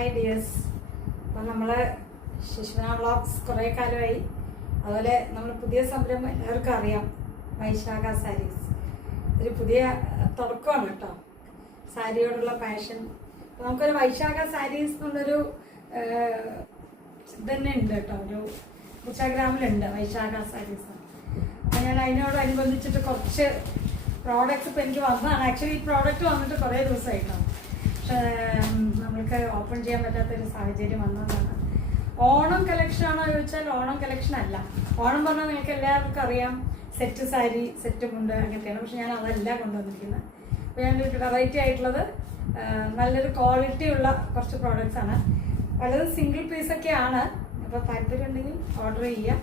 Hi dears. അപ്പം നമ്മൾ ശിശുന vlogs കുറേ കാലമായി. അതുപോലെ നമ്മൾ പുതിയ സംരംഭം എല്ലാവർക്കും അറിയാം, വൈശാഖ സാരീസ്. ഒരു പുതിയ തുടക്കമാണ് കേട്ടോ സാരിയോടുള്ള പാഷൻ. നമുക്കൊരു വൈശാഖ സാരീസ് എന്നുള്ളൊരു ഇതന്നെ ഉണ്ട് കേട്ടോ, ഒരു ഇൻസ്റ്റാഗ്രാമിലുണ്ട് വൈശാഖ സാരീസ്. അപ്പം ഞാൻ അതിനോടനുബന്ധിച്ചിട്ട് കുറച്ച് പ്രോഡക്റ്റ്സ് ഇപ്പോൾ എനിക്ക് വന്നതാണ്. ആക്ച്വലി ഈ പ്രോഡക്റ്റ് വന്നിട്ട് കുറേ ദിവസമായിട്ടോ, പക്ഷേ നമ്മൾക്ക് ഓപ്പൺ ചെയ്യാൻ പറ്റാത്തൊരു സാഹചര്യം വന്നതാണ്. ഓണം കളക്ഷൻ ആണോ ചോദിച്ചാൽ ഓണം കളക്ഷൻ അല്ല. ഓണം പറഞ്ഞാൽ നിങ്ങൾക്ക് എല്ലാവർക്കും അറിയാം, സെറ്റ് സാരി, സെറ്റ് മുണ്ട് അങ്ങനത്തെയാണ്. പക്ഷെ ഞാൻ അതല്ല കൊണ്ടുവന്നിരിക്കുന്നത്. അപ്പോൾ ഞാനൊരു വെറൈറ്റി ആയിട്ടുള്ളത് നല്ലൊരു ക്വാളിറ്റി ഉള്ള കുറച്ച് പ്രോഡക്റ്റ്സ് ആണ്. പലതും സിംഗിൾ പീസൊക്കെയാണ്. അപ്പോൾ താല്പര്യം ഉണ്ടെങ്കിൽ ഓർഡർ ചെയ്യുക.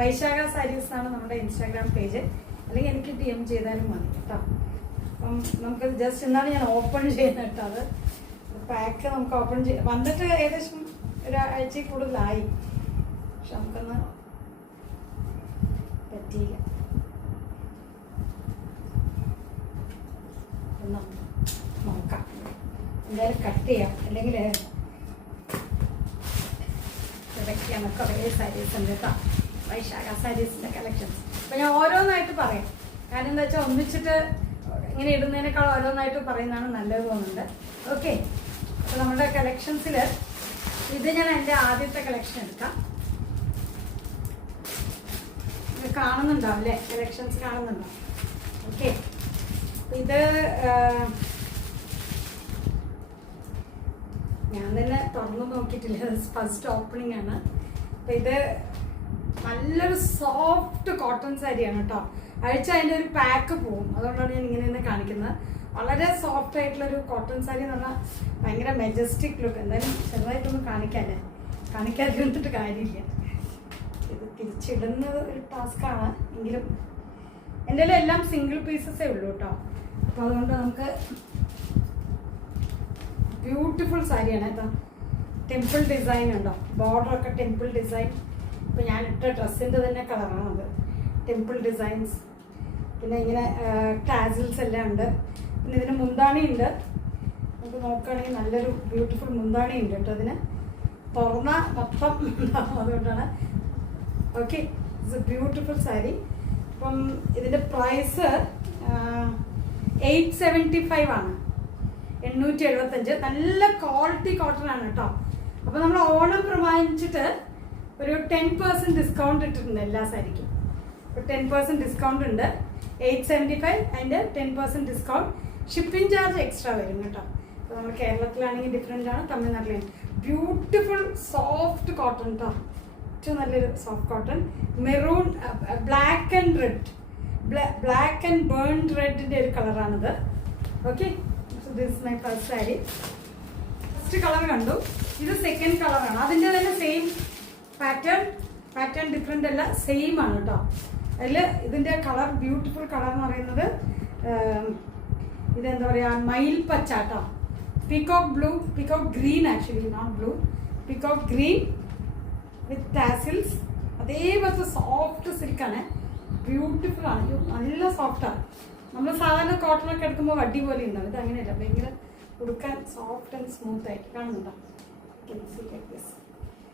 വൈശാഖ സാരീസ് ആണ് നമ്മുടെ ഇൻസ്റ്റാഗ്രാം പേജ്, അല്ലെങ്കിൽ എനിക്ക് DM ചെയ്താലും മതി കേട്ടോ. അപ്പം നമുക്ക് ജസ്റ്റ് എന്നാണ് ഞാൻ ഓപ്പൺ ചെയ്യുന്നത് കേട്ടോ. അത് പാക്ക് നമുക്ക് ഓപ്പൺ വന്നിട്ട് ഏകദേശം ഒരാഴ്ചയിൽ കൂടുതലായി, പക്ഷെ നമുക്കൊന്ന് പറ്റിയില്ല. ഒന്ന് നോക്കാം, എന്തായാലും കട്ട് ചെയ്യാം, അല്ലെങ്കിൽ ഇതൊക്കെയാണ് കുറേ സാരീസ് ഉണ്ട് കേട്ടോ, വൈശാഖ സാരീസിൻ്റെ കളക്ഷൻസ്. അപ്പോൾ ഞാൻ ഓരോന്നായിട്ട് പറയാം. കാരണം എന്താ വെച്ചാൽ ഒന്നിച്ചിട്ട് ഇങ്ങനെ ഇടുന്നതിനേക്കാൾ ഓരോന്നായിട്ട് പറയുന്നതാണ് നല്ലത് തോന്നുന്നുണ്ട്. ഓക്കെ, അപ്പോൾ നമ്മുടെ കളക്ഷൻസിൽ ഇത് ഞാൻ എൻ്റെ ആദ്യത്തെ കളക്ഷൻ എടുക്കാം. ഇത് കാണുന്നുണ്ടാവും അല്ലേ, കളക്ഷൻസ് കാണുന്നുണ്ടാവും. ഓക്കെ, ഇത് ഞാൻ തന്നെ തുറന്നു നോക്കിയിട്ടില്ല, ഫസ്റ്റ് ഓപ്പണിംഗ് ആണ്. അപ്പം ഇത് നല്ലൊരു സോഫ്റ്റ് കോട്ടൺ സാരിയാണ് കേട്ടോ. അഴിച്ച് അതിൻ്റെ ഒരു പാക്ക് പോവും, അതുകൊണ്ടാണ് ഞാൻ ഇങ്ങനെ തന്നെ കാണിക്കുന്നത്. വളരെ സോഫ്റ്റ് ആയിട്ടുള്ളൊരു കോട്ടൺ സാരി എന്ന് പറഞ്ഞാൽ ഭയങ്കര മെജസ്റ്റിക് ലുക്ക്. എന്തായാലും ചെറുതായിട്ടൊന്നും കാണിക്കാല്ലേ, കാണിക്കാതിരുന്നിട്ട് കാര്യമില്ല. ഇത് തിരിച്ചിടുന്നത് ഒരു ടാസ്ക്കാണ്, എങ്കിലും എൻ്റെ എല്ലാം സിംഗിൾ പീസസേ ഉള്ളൂ കേട്ടോ. അപ്പോൾ അതുകൊണ്ട് നമുക്ക് ബ്യൂട്ടിഫുൾ സാരിയാണ് കേട്ടോ. ടെമ്പിൾ ഡിസൈൻ ഉണ്ടോ, ബോർഡറൊക്കെ ടെമ്പിൾ ഡിസൈൻ. ഇപ്പോൾ ഞാൻ ഇട്ട ഡ്രസ്സിൻ്റെ തന്നെ കളറാണത്, ടെമ്പിൾ ഡിസൈൻസ്. പിന്നെ ഇങ്ങനെ ടാസിൽസ് എല്ലാം ഉണ്ട്. പിന്നെ ഇതിന് മുന്താണി ഉണ്ട്. നമുക്ക് നോക്കുകയാണെങ്കിൽ നല്ലൊരു ബ്യൂട്ടിഫുൾ മുന്താണി ഉണ്ട് കേട്ടോ. അതിന് തുറന്ന മൊത്തം ഉണ്ടാവും, അതുകൊണ്ടാണ്. Okay, it's A beautiful sari. അപ്പം ഇതിൻ്റെ പ്രൈസ് 875 ആണ്, 875. നല്ല ക്വാളിറ്റി കോട്ടൺ ആണ് കേട്ടോ. അപ്പോൾ നമ്മൾ ഓണം പ്രമാണിച്ചിട്ട് ഒരു 10% ഡിസ്കൗണ്ട് ഇട്ടിട്ടുണ്ട് എല്ലാ സാരിക്കും. അപ്പോൾ 10% ഡിസ്കൗണ്ട് ഉണ്ട്. 875 അതിൻ്റെ 10% ഡിസ്കൗണ്ട്. ഷിപ്പിംഗ് ചാർജ് എക്സ്ട്രാ വരും കേട്ടോ. അപ്പോൾ നമ്മൾ കേരളത്തിലാണെങ്കിൽ ഡിഫറെൻ്റ് ആണ്, തമിഴ്നാട്ടിലാണ്. ബ്യൂട്ടിഫുൾ സോഫ്റ്റ് കോട്ടൺ കേട്ടോ, ഏറ്റവും നല്ലൊരു soft cotton. Maroon, black and red, black and burned റെഡിൻ്റെ ഒരു കളറാണിത്. Okay, so this my first sari. First colour കണ്ടു, ഇത് സെക്കൻഡ് കളറാണ്. അതിൻ്റെ തന്നെ സെയിം പാറ്റേൺ ഡിഫറെൻ്റ് അല്ല, സെയിം ആണ് കേട്ടോ. അതിൽ ഇതിൻ്റെ കളർ, ബ്യൂട്ടിഫുൾ കളർ എന്ന് പറയുന്നത് ഇതെന്താ പറയുക, മയിൽ പച്ച കേട്ടോ. Peacock blue, peacock green, actually not blue, peacock green with tassels. അതേപോലത്തെ സോഫ്റ്റ് സിൽക്കാണ്, ബ്യൂട്ടിഫുൾ ആണ്. നല്ല സോഫ്റ്റാണ്. നമ്മൾ സാധാരണ കോട്ടണൊക്കെ എടുക്കുമ്പോൾ വടി പോലെ ഉണ്ടാവും. ഇത് അങ്ങനെയല്ല, ഭയങ്കര കൊടുക്കാൻ സോഫ്റ്റ് ആൻഡ് സ്മൂത്ത് ആയിട്ട് കാണുന്നുണ്ടോ.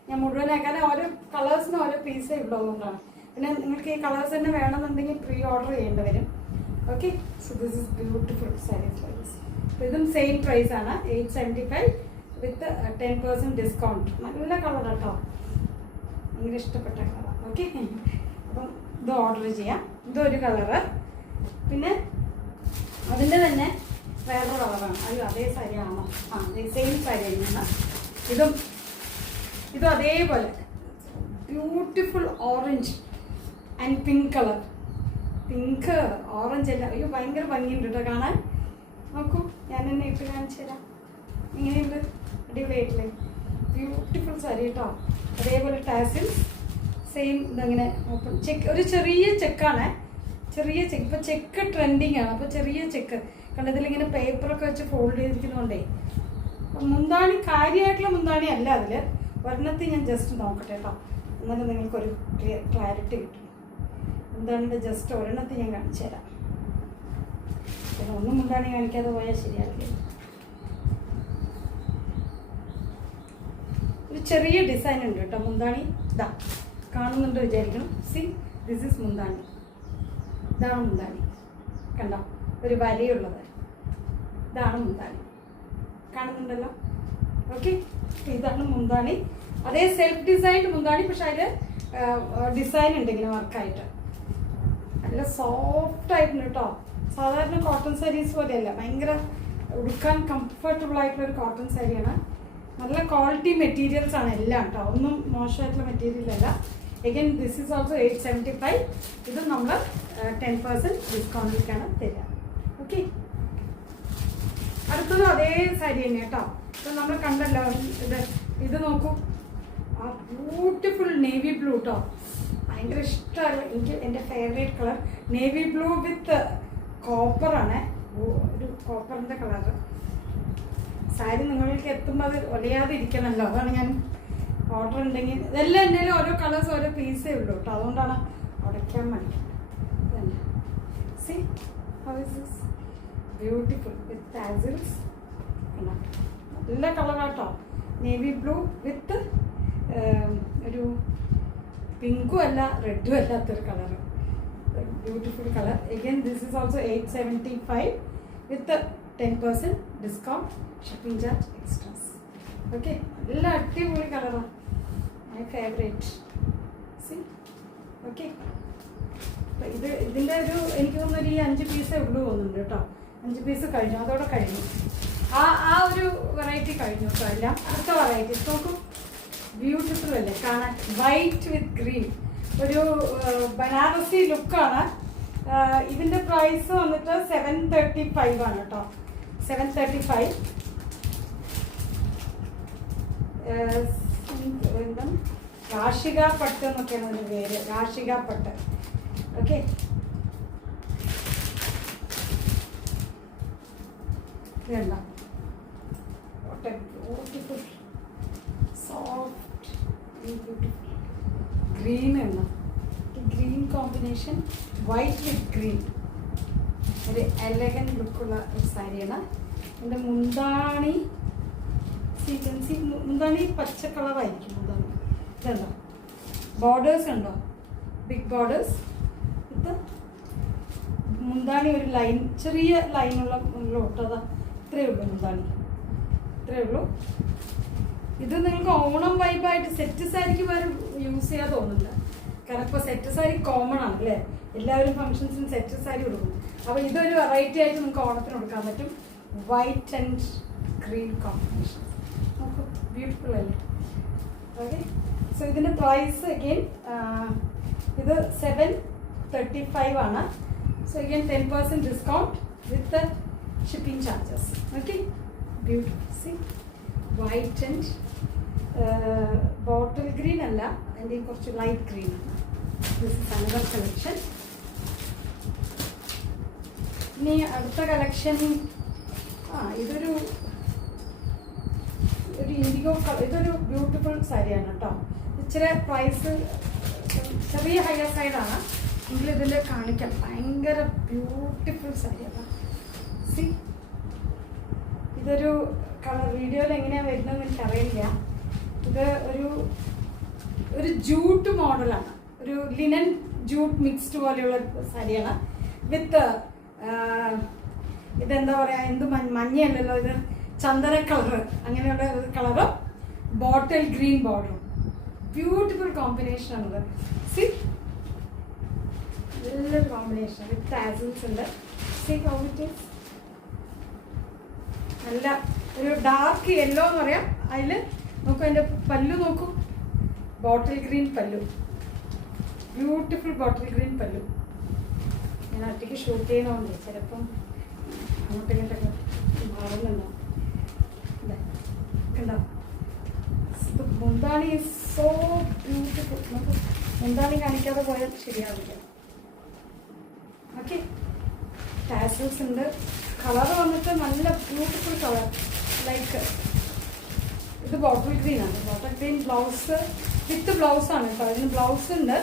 ഞാൻ മുഴുവനാക്കാൻ ഓരോ കളേഴ്സിന് ഓരോ പീസേ ഉള്ളൂ, അതുകൊണ്ടാണ്. പിന്നെ നിങ്ങൾക്ക് ഈ കളേഴ്സ് തന്നെ വേണമെന്നുണ്ടെങ്കിൽ പ്രീ ഓർഡർ ചെയ്യേണ്ടി വരും. Okay, so this is beautiful saris like this. അപ്പോൾ ഇതും സെയിം പ്രൈസ് ആണ്, 875 വിത്ത് 10% ഡിസ്കൗണ്ട്. നല്ല കളർ കേട്ടോ, ഭയങ്കര ഇഷ്ടപ്പെട്ട കളറാണ്. ഓക്കെ, അപ്പം ഇത് ഓർഡർ ചെയ്യാം. ഇതൊരു കളറ്. പിന്നെ അതിൻ്റെ തന്നെ വേറൊരു കളറാണ്. അയ്യോ, അതേ സാരിയാണോ? ആ, സെയിം സാരി തന്നെയാണ്. ഇതും അതേപോലെ beautiful orange and pink colour. Pink orange അല്ല, അയ്യോ ഭയങ്കര ഭംഗിയുണ്ട് കേട്ടോ കാണാൻ. നോക്കൂ, ഞാൻ തന്നെ ഇട്ട് കാണിച്ചു തരാം. ഇങ്ങനെയുണ്ട്, അടിപൊളിയായിട്ടില്ലേ, ബ്യൂട്ടിഫുൾ സാരി കേട്ടോ. അതേപോലെ ടാസിൽസ് സെയിം. ഇതങ്ങനെ ഓപ്പൺ ചെക്ക്, ഒരു ചെറിയ ചെക്കാണ്, ചെറിയ ചെക്ക്. ഇപ്പോൾ ചെക്ക് ട്രെൻഡിങ് ആണ്, അപ്പോൾ ചെറിയ ചെക്ക് കണ്ടതിലിങ്ങനെ പേപ്പറൊക്കെ വെച്ച് ഫോൾഡ് ചെയ്തിരിക്കുന്നതുകൊണ്ടേ. മുന്താണി കാര്യമായിട്ടുള്ള മുന്താണി അല്ല അതിൽ. ഒരെണ്ണത്തിൽ ഞാൻ ജസ്റ്റ് നോക്കട്ടെ കേട്ടോ, എന്നാലും നിങ്ങൾക്കൊരു ക്ലാരിറ്റി കിട്ടും. എന്താണ് ജസ്റ്റ് ഒരെണ്ണത്തിൽ ഞാൻ കാണിച്ചു തരാം. പിന്നെ ഒന്നും മുന്താണി കാണിക്കാതെ പോയാൽ ശരിയാവില്ല. ചെറിയ ഡിസൈൻ ഉണ്ട് കേട്ടോ. മുന്താണി ഇതാ കാണുന്നുണ്ട് വിചാരിക്കണം. സി ദിസ് ഈസ് മുന്താണി. ഇതാണ് മുന്താണി, കണ്ടോ, ഒരു വരയുള്ളത്. ഇതാണ് മുന്താണി, കാണുന്നുണ്ടല്ലോ. ഓക്കെ, ഇതാണ് മുന്താണി. അതേ സെൽഫ് ഡിസൈൻഡ് മുന്താണി, പക്ഷെ അതിൽ ഡിസൈൻ ഉണ്ട് ഇങ്ങനെ വർക്കായിട്ട്. നല്ല സോഫ്റ്റ് ആയിട്ടുണ്ട് കേട്ടോ. സാധാരണ കോട്ടൺ സാരീസ് പോലെയല്ല, ഭയങ്കര ഉടുക്കാൻ കംഫർട്ടബിൾ ആയിട്ടുള്ള ഒരു കോട്ടൺ സാരിയാണ്. നല്ല ക്വാളിറ്റി മെറ്റീരിയൽസ് ആണ് എല്ലാം കേട്ടോ, ഒന്നും മോശമായിട്ടുള്ള മെറ്റീരിയൽ അല്ല. Again this is also 875. ഇത് നമ്മൾ 10% ഡിസ്കൗണ്ടിലേക്കാണ് തരിക. ഓക്കെ, അടുത്തത് അതേ സാരി തന്നെ കേട്ടോ. ഇപ്പം നമ്മൾ കണ്ടല്ലോ, ഇത് നോക്കൂ, ആ ബ്യൂട്ടിഫുൾ നേവി ബ്ലൂ കേട്ടോ. ഭയങ്കര ഇഷ്ടമാണ് എനിക്ക്. എൻ്റെ favourite colour navy blue with കോപ്പറാണ്, ഒരു കോപ്പറിൻ്റെ കളറ്. സാരി നിങ്ങൾക്ക് എത്തുമ്പോൾ അത് ഒലയാതെ ഇരിക്കണമല്ലോ, അതാണ് ഞാൻ ഓർഡർ ഉണ്ടെങ്കിൽ ഇതെല്ലാം എൻ്റെ ഓരോ കളേഴ്സ് ഓരോ പീസേ ഉള്ളൂ കേട്ടോ, അതുകൊണ്ടാണ് ഉടയ്ക്കാൻ മടിക്കുന്നത്. See how is this beautiful with tassels. നല്ല കളറാട്ടോ, നേവി ബ്ലൂ വിത്ത് ഒരു പിങ്കും അല്ല റെഡും അല്ലാത്തൊരു colour. Beautiful colour. Again this is also 875 with 10% discount, shipping charge extras. Okay, നല്ല അടിപൊളി കളറാണ്, മൈ ഫേവറേറ്റ്. സി ഓക്കെ, ഇതിൻ്റെ ഒരു എനിക്ക് തോന്നുന്നൊരു ഈ 5 പീസേ ഉള്ളൂ തോന്നുന്നുണ്ട് കേട്ടോ. 5 പീസ് കഴിഞ്ഞു, അതോടെ കഴിഞ്ഞു. ആ ഒരു വെറൈറ്റി കഴിഞ്ഞു കേട്ടോ. എല്ലാം അടുത്ത വെറൈറ്റീസ് നോക്കും. ബ്യൂട്ടിഫുൾ അല്ലേ കാണാൻ, വൈറ്റ് വിത്ത് ഗ്രീൻ, ഒരു ബനാറസി ലുക്കാണ്. ഇതിൻ്റെ പ്രൈസ് വന്നിട്ട് 735 ആണ് കേട്ടോ. 735. എന്താ രാഷിക പട്ട് എന്നൊക്കെയാണ് അതിൻ്റെ പേര്, രാഷിക പട്ട്. ഓക്കെ, ഇതെന്താ ബ്യൂട്ടിഫുൾ സോഫ്റ്റ് ബ്യൂട്ടിഫുൾ ഗ്രീൻ എന്ന ഗ്രീൻ കോമ്പിനേഷൻ, വൈറ്റ് വിത്ത് ഗ്രീൻ, ഒരു എലഗൻറ്റ് ലുക്കുള്ള ഒരു സാരിയാണ്. എൻ്റെ മുന്താണി സീക്വൻസി, മുന്താണി പച്ച കളറായിരിക്കും മുന്താണി. ഇതുണ്ടോ ബോർഡേഴ്സ് ഉണ്ടോ, ബിഗ് ബോർഡേഴ്സ്. ഇത് മുന്താണി ഒരു ലൈൻ, ചെറിയ ലൈനുള്ള ഒട്ടതാ, ഇത്രയേ ഉള്ളൂ മുന്താണി, ഇത്രയേ ഉള്ളൂ. ഇത് നിങ്ങൾക്ക് ഓണം വൈബായിട്ട് സെറ്റ് സാരിക്ക് വരെ യൂസ് ചെയ്യാൻ തോന്നുന്നില്ല, കാരണം ഇപ്പോൾ സെറ്റ് സാരി കോമൺ ആണ് അല്ലേ, എല്ലാവരും ഫങ്ഷൻസിന് സെറ്റ് സാരി കൊടുക്കും. അപ്പോൾ ഇതൊരു വെറൈറ്റി ആയിട്ട് നിങ്ങൾക്ക് ഓണത്തിന് കൊടുക്കാൻ പറ്റും. വൈറ്റ് ആൻഡ് ഗ്രീൻ കോമ്പിനേഷൻ നോക്കൂ, ബ്യൂട്ടിഫുൾ അല്ലേ. ഓക്കെ, സോ ഇതിൻ്റെ പ്രൈസ് അഗെയിൻ ഇത് 735 ആണ്. So again 10% discount with shipping charges. Okay, beautiful. C white and bottle green അല്ല, അതിൻ്റെ കുറച്ച് ലൈറ്റ് ഗ്രീൻ ആണ്. This is another collection. ഇനി അടുത്ത കളക്ഷൻ, ഇതൊരു ഇൻഡിഗോ കളർ, ഇതൊരു ബ്യൂട്ടിഫുൾ സാരിയാണ് കേട്ടോ. ഇച്ചിരി പ്രൈസ് ചെറിയ ഹയർ സൈഡാണ് എങ്കിലും ഇതിൽ കാണിക്കാം. ഭയങ്കര ബ്യൂട്ടിഫുൾ സാരിയാണ്. സി ഇതൊരു കളർ വീഡിയോയിൽ എങ്ങനെയാണ് വരുന്നതെന്ന് എനിക്കറിയില്ല. ഇത് ഒരു ജൂട്ട് മോഡലാണ്, ഒരു ലിനൻ ജൂട്ട് മിക്സ്ഡ് പോലെയുള്ള സാരിയാണ്. വിത്ത് ഇതെന്താ പറയുക, എന്ത് മഞ്ഞയല്ലല്ലോ, ഇത് ചന്ദന കളറ്, അങ്ങനെയുള്ള കളറും ബോട്ടിൽ ഗ്രീൻ ബോർഡറും. ബ്യൂട്ടിഫുൾ കോമ്പിനേഷൻ ആണത്. സി നല്ലൊരു കോമ്പിനേഷൻ വിത്ത് ടാസിൽസ് ഉണ്ട്. സി ഹൗ ഇറ്റ് ഈസ്, നല്ല ഒരു ഡാർക്ക് യെല്ലോ എന്ന് പറയാം. അതിൽ നോക്കൂ, എൻ്റെ പല്ലു നോക്കൂ, ബോട്ടിൽ ഗ്രീൻ പല്ലു, ബ്യൂട്ടിഫുൾ ബോട്ടിൽ ഗ്രീൻ പല്ലു. ഞാൻ ഒറ്റയ്ക്ക് ഷൂട്ട് ചെയ്യുന്നതുകൊണ്ട് ചിലപ്പം അങ്ങോട്ടും ഇങ്ങോട്ടൊക്കെ മാറുന്നുണ്ടോ. കണ്ടോ, മുന്താണി സോ ബ്യൂട്ടിഫുൾ. നമുക്ക് മുന്താണി കാണിക്കാതെ പോയാൽ ശരിയാവില്ല. ഓക്കെ, ടാസൽസ് ഉണ്ട്. കളർ വന്നിട്ട് നല്ല ബ്യൂട്ടിഫുൾ കളർ, ലൈക്ക് ഇത് ബോട്ടിൽ ഗ്രീൻ ആണ്. ബോട്ടിൽ ഗ്രീൻ ബ്ലൗസ് വിത്ത് ബ്ലൗസാണ് കേട്ടോ. അതിന് ബ്ലൗസ് ഉണ്ട്.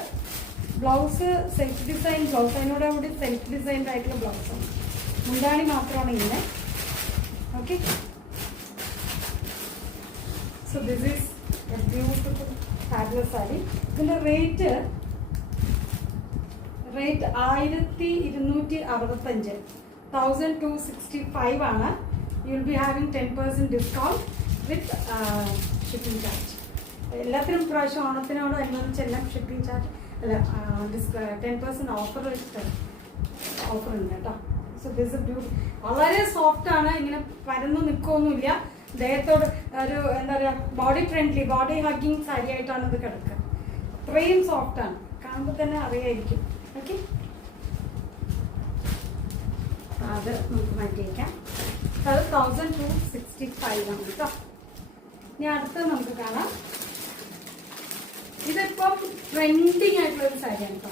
ബ്ലൗസ് സെൽഫ് ഡിസൈൻ ബ്ലൗസ്, അതിനോടുകൂടി സെൽഫ് ഡിസൈൻഡ് ആയിട്ടുള്ള ബ്ലൗസാണ്. മുന്താണി മാത്രമാണ് ഇങ്ങനെ. Okay, so this is beautiful fabulous sari. ഇതിൻ്റെ റേറ്റ് 1265, 1265 ആണ്. You will be having 10% discount with shipping charge. എല്ലാത്തിനും പ്രാവശ്യം ഓണത്തിനോടനുബന്ധിച്ച് എല്ലാം ഷിപ്പിംഗ് ചാർജ് അല്ല 10% ഓഫർ ഉണ്ട് കേട്ടോ. സോ ദിസ് ബ്യൂട്ടി, വളരെ സോഫ്റ്റ് ആണ്, ഇങ്ങനെ പരന്ന് നിൽക്കുകയൊന്നുമില്ല. ദേഹത്തോട് ഒരു എന്താ പറയുക, body friendly, body hugging sari ആയിട്ടാണ് ഇത് കിടക്കുക. അത്രയും സോഫ്റ്റ് ആണ്, കാണുമ്പോൾ തന്നെ അറിയായിരിക്കും. ഓക്കെ, അത് നമുക്ക് മാറ്റിയേക്കാം. അത് 1265 ആണ് കേട്ടോ. ഇനി അടുത്തത് നമുക്ക് കാണാം. ഇതിപ്പം ട്രെൻഡിങ് ആയിട്ടുള്ള ഒരു സാരിയാണ് കേട്ടോ.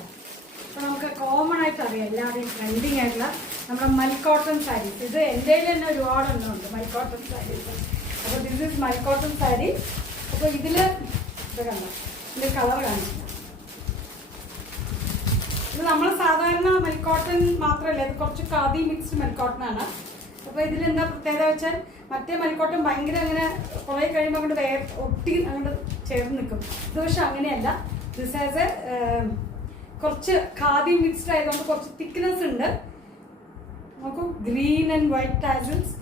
അപ്പോൾ നമുക്ക് കോമൺ ആയിട്ട് അറിയാം, എല്ലാവരെയും ട്രെൻഡിങ് ആയിട്ടുള്ള നമ്മുടെ മൽക്കോട്ടൺ സാരീസ്. ഇത് എൻ്റെ തന്നെ ഒരുപാട് എണ്ണം ഉണ്ട് മൽക്കോട്ടൺ സാരീസ്. അപ്പോൾ ദിസ് ഇസ് മൽക്കോട്ടൺ സാരി. അപ്പോൾ ഇതിൽ ഇത് കണ്ടോ, ഇതിൻ്റെ കളർ കാണിച്ചില്ല. ഇത് നമ്മൾ സാധാരണ മൽക്കോട്ടൺ മാത്രമല്ല, ഇത് കുറച്ച് ഖാദി മിക്സ്ഡ് മൽക്കോട്ടൺ ആണ്. അപ്പോൾ ഇതിലെന്താ പ്രത്യേകത വെച്ചാൽ, മറ്റേ മൽക്കോട്ടൺ ഭയങ്കര അങ്ങനെ കുറേ കഴിയുമ്പോൾ അങ്ങോട്ട് ഒട്ടി അങ്ങോട്ട് ചേർന്ന് നിൽക്കും. ഇത് പക്ഷെ അങ്ങനെയല്ല. ദിസ് ഹാസ് എ കുറച്ച് ഖാദി മിക്സ്ഡ് ആയതുകൊണ്ട് കുറച്ച് തിക്നെസ് ഉണ്ട്. നോക്കൂ, green and white tassels,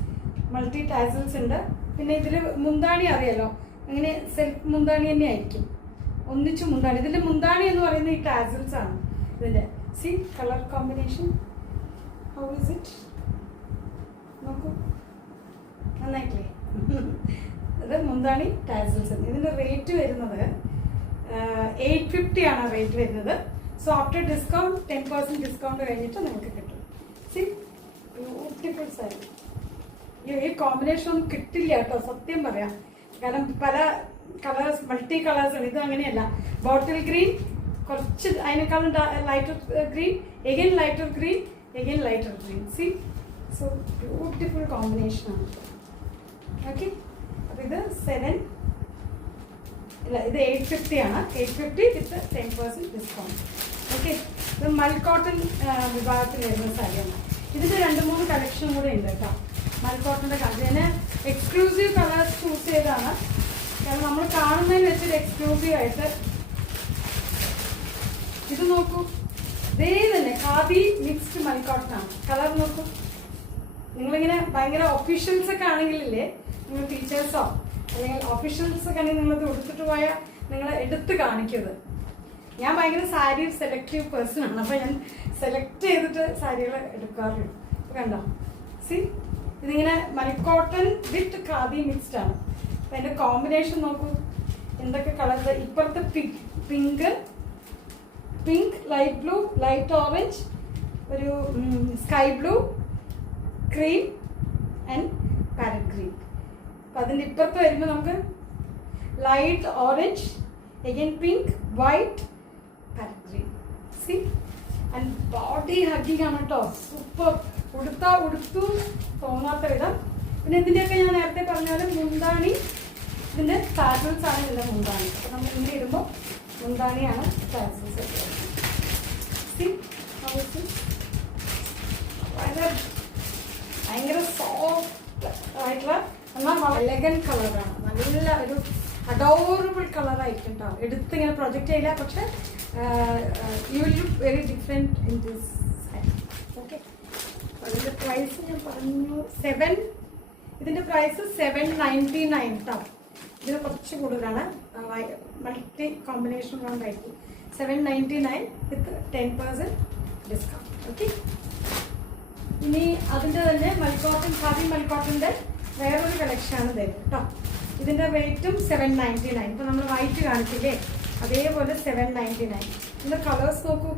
multi tassels ഉണ്ട്. പിന്നെ ഇതിൽ മുന്താണി അറിയാലോ, അങ്ങനെ സെൽഫ് മുന്താണി തന്നെ ആയിരിക്കും, ഒന്നിച്ച് മുന്താണി. ഇതിൻ്റെ മുന്താണി എന്ന് പറയുന്നത് ഈ ടാസിൽസ് ആണ്. ഇതിൻ്റെ C colour combination, how is it, നോക്കൂ നന്നായിട്ടില്ലേ. ഇത് മുന്താണി ടാസിൽസ്. ഇതിൻ്റെ റേറ്റ് വരുന്നത് 850 ആണ് റേറ്റ് വരുന്നത്. സോ ആഫ്റ്റർ ഡിസ്കൗണ്ട് 10% ഡിസ്കൗണ്ട് കഴിഞ്ഞിട്ട് നിങ്ങൾക്ക് കിട്ടും. C beautiful sari. ഈ കോമ്പിനേഷൻ ഒന്നും കിട്ടില്ല കേട്ടോ, സത്യം പറയാം. കാരണം പല കളേഴ്സ്, മൾട്ടി കളേഴ്സ് ആണ്. ഇത് അങ്ങനെയല്ല, ബോട്ടിൽ ഗ്രീൻ, കുറച്ച് അതിനേക്കാളും lighter green, again lighter green, again lighter green. C so beautiful combination ആണ്. ഓക്കെ, അപ്പോൾ ഇത് 850 ആണ്. 850 വിത്ത് 10% ഡിസ്കൗണ്ട്. ഓക്കെ, ഇത് മൽക്കോട്ടൺ വിഭാഗത്തിൽ വരുന്ന സാരിയാണ്. ഇതിൻ്റെ 2-3 കളക്ഷൻ കൂടെ ഉണ്ട് കേട്ടോ. മൽക്കോട്ടൻ്റെ അതിന് എക്സ്ക്ലൂസീവ് കളേഴ്സ് ചൂസ് ചെയ്താണ്. കാരണം നമ്മൾ കാണുന്നതിന് വെച്ചൊരു എക്സ്ക്ലൂസീവ് ആയിട്ട് ഇത് നോക്കൂ. ഇതേ തന്നെ ഖാദി മിക്സ്ഡ് മൽക്കോട്ടൺ ആണ്. കളർ നോക്കൂ. നിങ്ങളിങ്ങനെ ഭയങ്കര ഒഫീഷ്യൽസ് ഒക്കെ ആണെങ്കിലല്ലേ, നിങ്ങൾ ടീച്ചേഴ്സോ അല്ലെങ്കിൽ ഒഫീഷ്യൽസ് ഒക്കെ ആണെങ്കിൽ നിങ്ങളത് എടുത്തിട്ട് പോയാൽ നിങ്ങൾ എടുത്ത് കാണിക്കരുത്. ഞാൻ ഭയങ്കര സാരി സെലക്റ്റീവ് പേഴ്സൺ ആണ്. അപ്പോൾ ഞാൻ സെലക്ട് ചെയ്തിട്ട് സാരികൾ എടുക്കാറുള്ളൂ. അപ്പോൾ കണ്ടോ, സി ഇതിങ്ങനെ മൽക്കോട്ടൺ വിത്ത് ഖാദി മിക്സ്ഡ് ആണ്. അപ്പോൾ അതിൻ്റെ കോമ്പിനേഷൻ നോക്കൂ, എന്തൊക്കെ കളർ. ഇപ്പുറത്തെ pink, light blue, light orange, ഒരു sky blue, cream and parrot green. അപ്പം അതിൻ്റെ ഇപ്പുറത്ത് വരുമ്പോൾ നമുക്ക് light orange, again pink, white, parrot green. See and body hugging ആണ് കേട്ടോ. സൂപ്പർ. ഉടുത്തു തോന്നാത്ത വിധം. പിന്നെ ഇതിൻ്റെയൊക്കെ ഞാൻ നേരത്തെ പറഞ്ഞാലും മുന്താണി, ഇതിൻ്റെ ടാസിൽസ് ആണ് ഇതിൻ്റെ മുന്താണി. അപ്പം നമ്മൾ ഇങ്ങനെ ഇടുമ്പോൾ മുന്താണിയാണ് ടാസിൽസ്. സി വളരെ ഭയങ്കര സോഫ്റ്റ് ആയിട്ടുള്ള എന്നാൽ എലഗൻ കളറാണ്. നല്ല ഒരു അഡോറബിൾ കളറായിരിക്കും കേട്ടോ. എടുത്തിങ്ങനെ പ്രൊജക്റ്റ് ചെയ്യില്ല, പക്ഷെ you will look very different in this sari. Okay, അതിൻ്റെ പ്രൈസ് ഞാൻ പറഞ്ഞു ഇതിൻ്റെ പ്രൈസ് 799 കേട്ടോ. ഇതിന് കുറച്ച് കൂടുതലാണ്, മൾട്ടി കോമ്പിനേഷൻ കൊണ്ടായിരിക്കും. 799 വിത്ത് 10% ഡിസ്കൗണ്ട്. ഓക്കെ, ഇനി അതിൻ്റെ തന്നെ മൽക്കോട്ടൺ, ഖാദി മൽക്കോട്ടൻ്റെ വേറൊരു കളക്ഷനാണ് തരും കേട്ടോ. ഇതിൻ്റെ റേറ്റും 799. ഇപ്പോൾ നമ്മൾ വൈറ്റ് കാണിച്ചില്ലേ, അതേപോലെ 799. ഇതിൻ്റെ കളേഴ്സ് നോക്കൂ,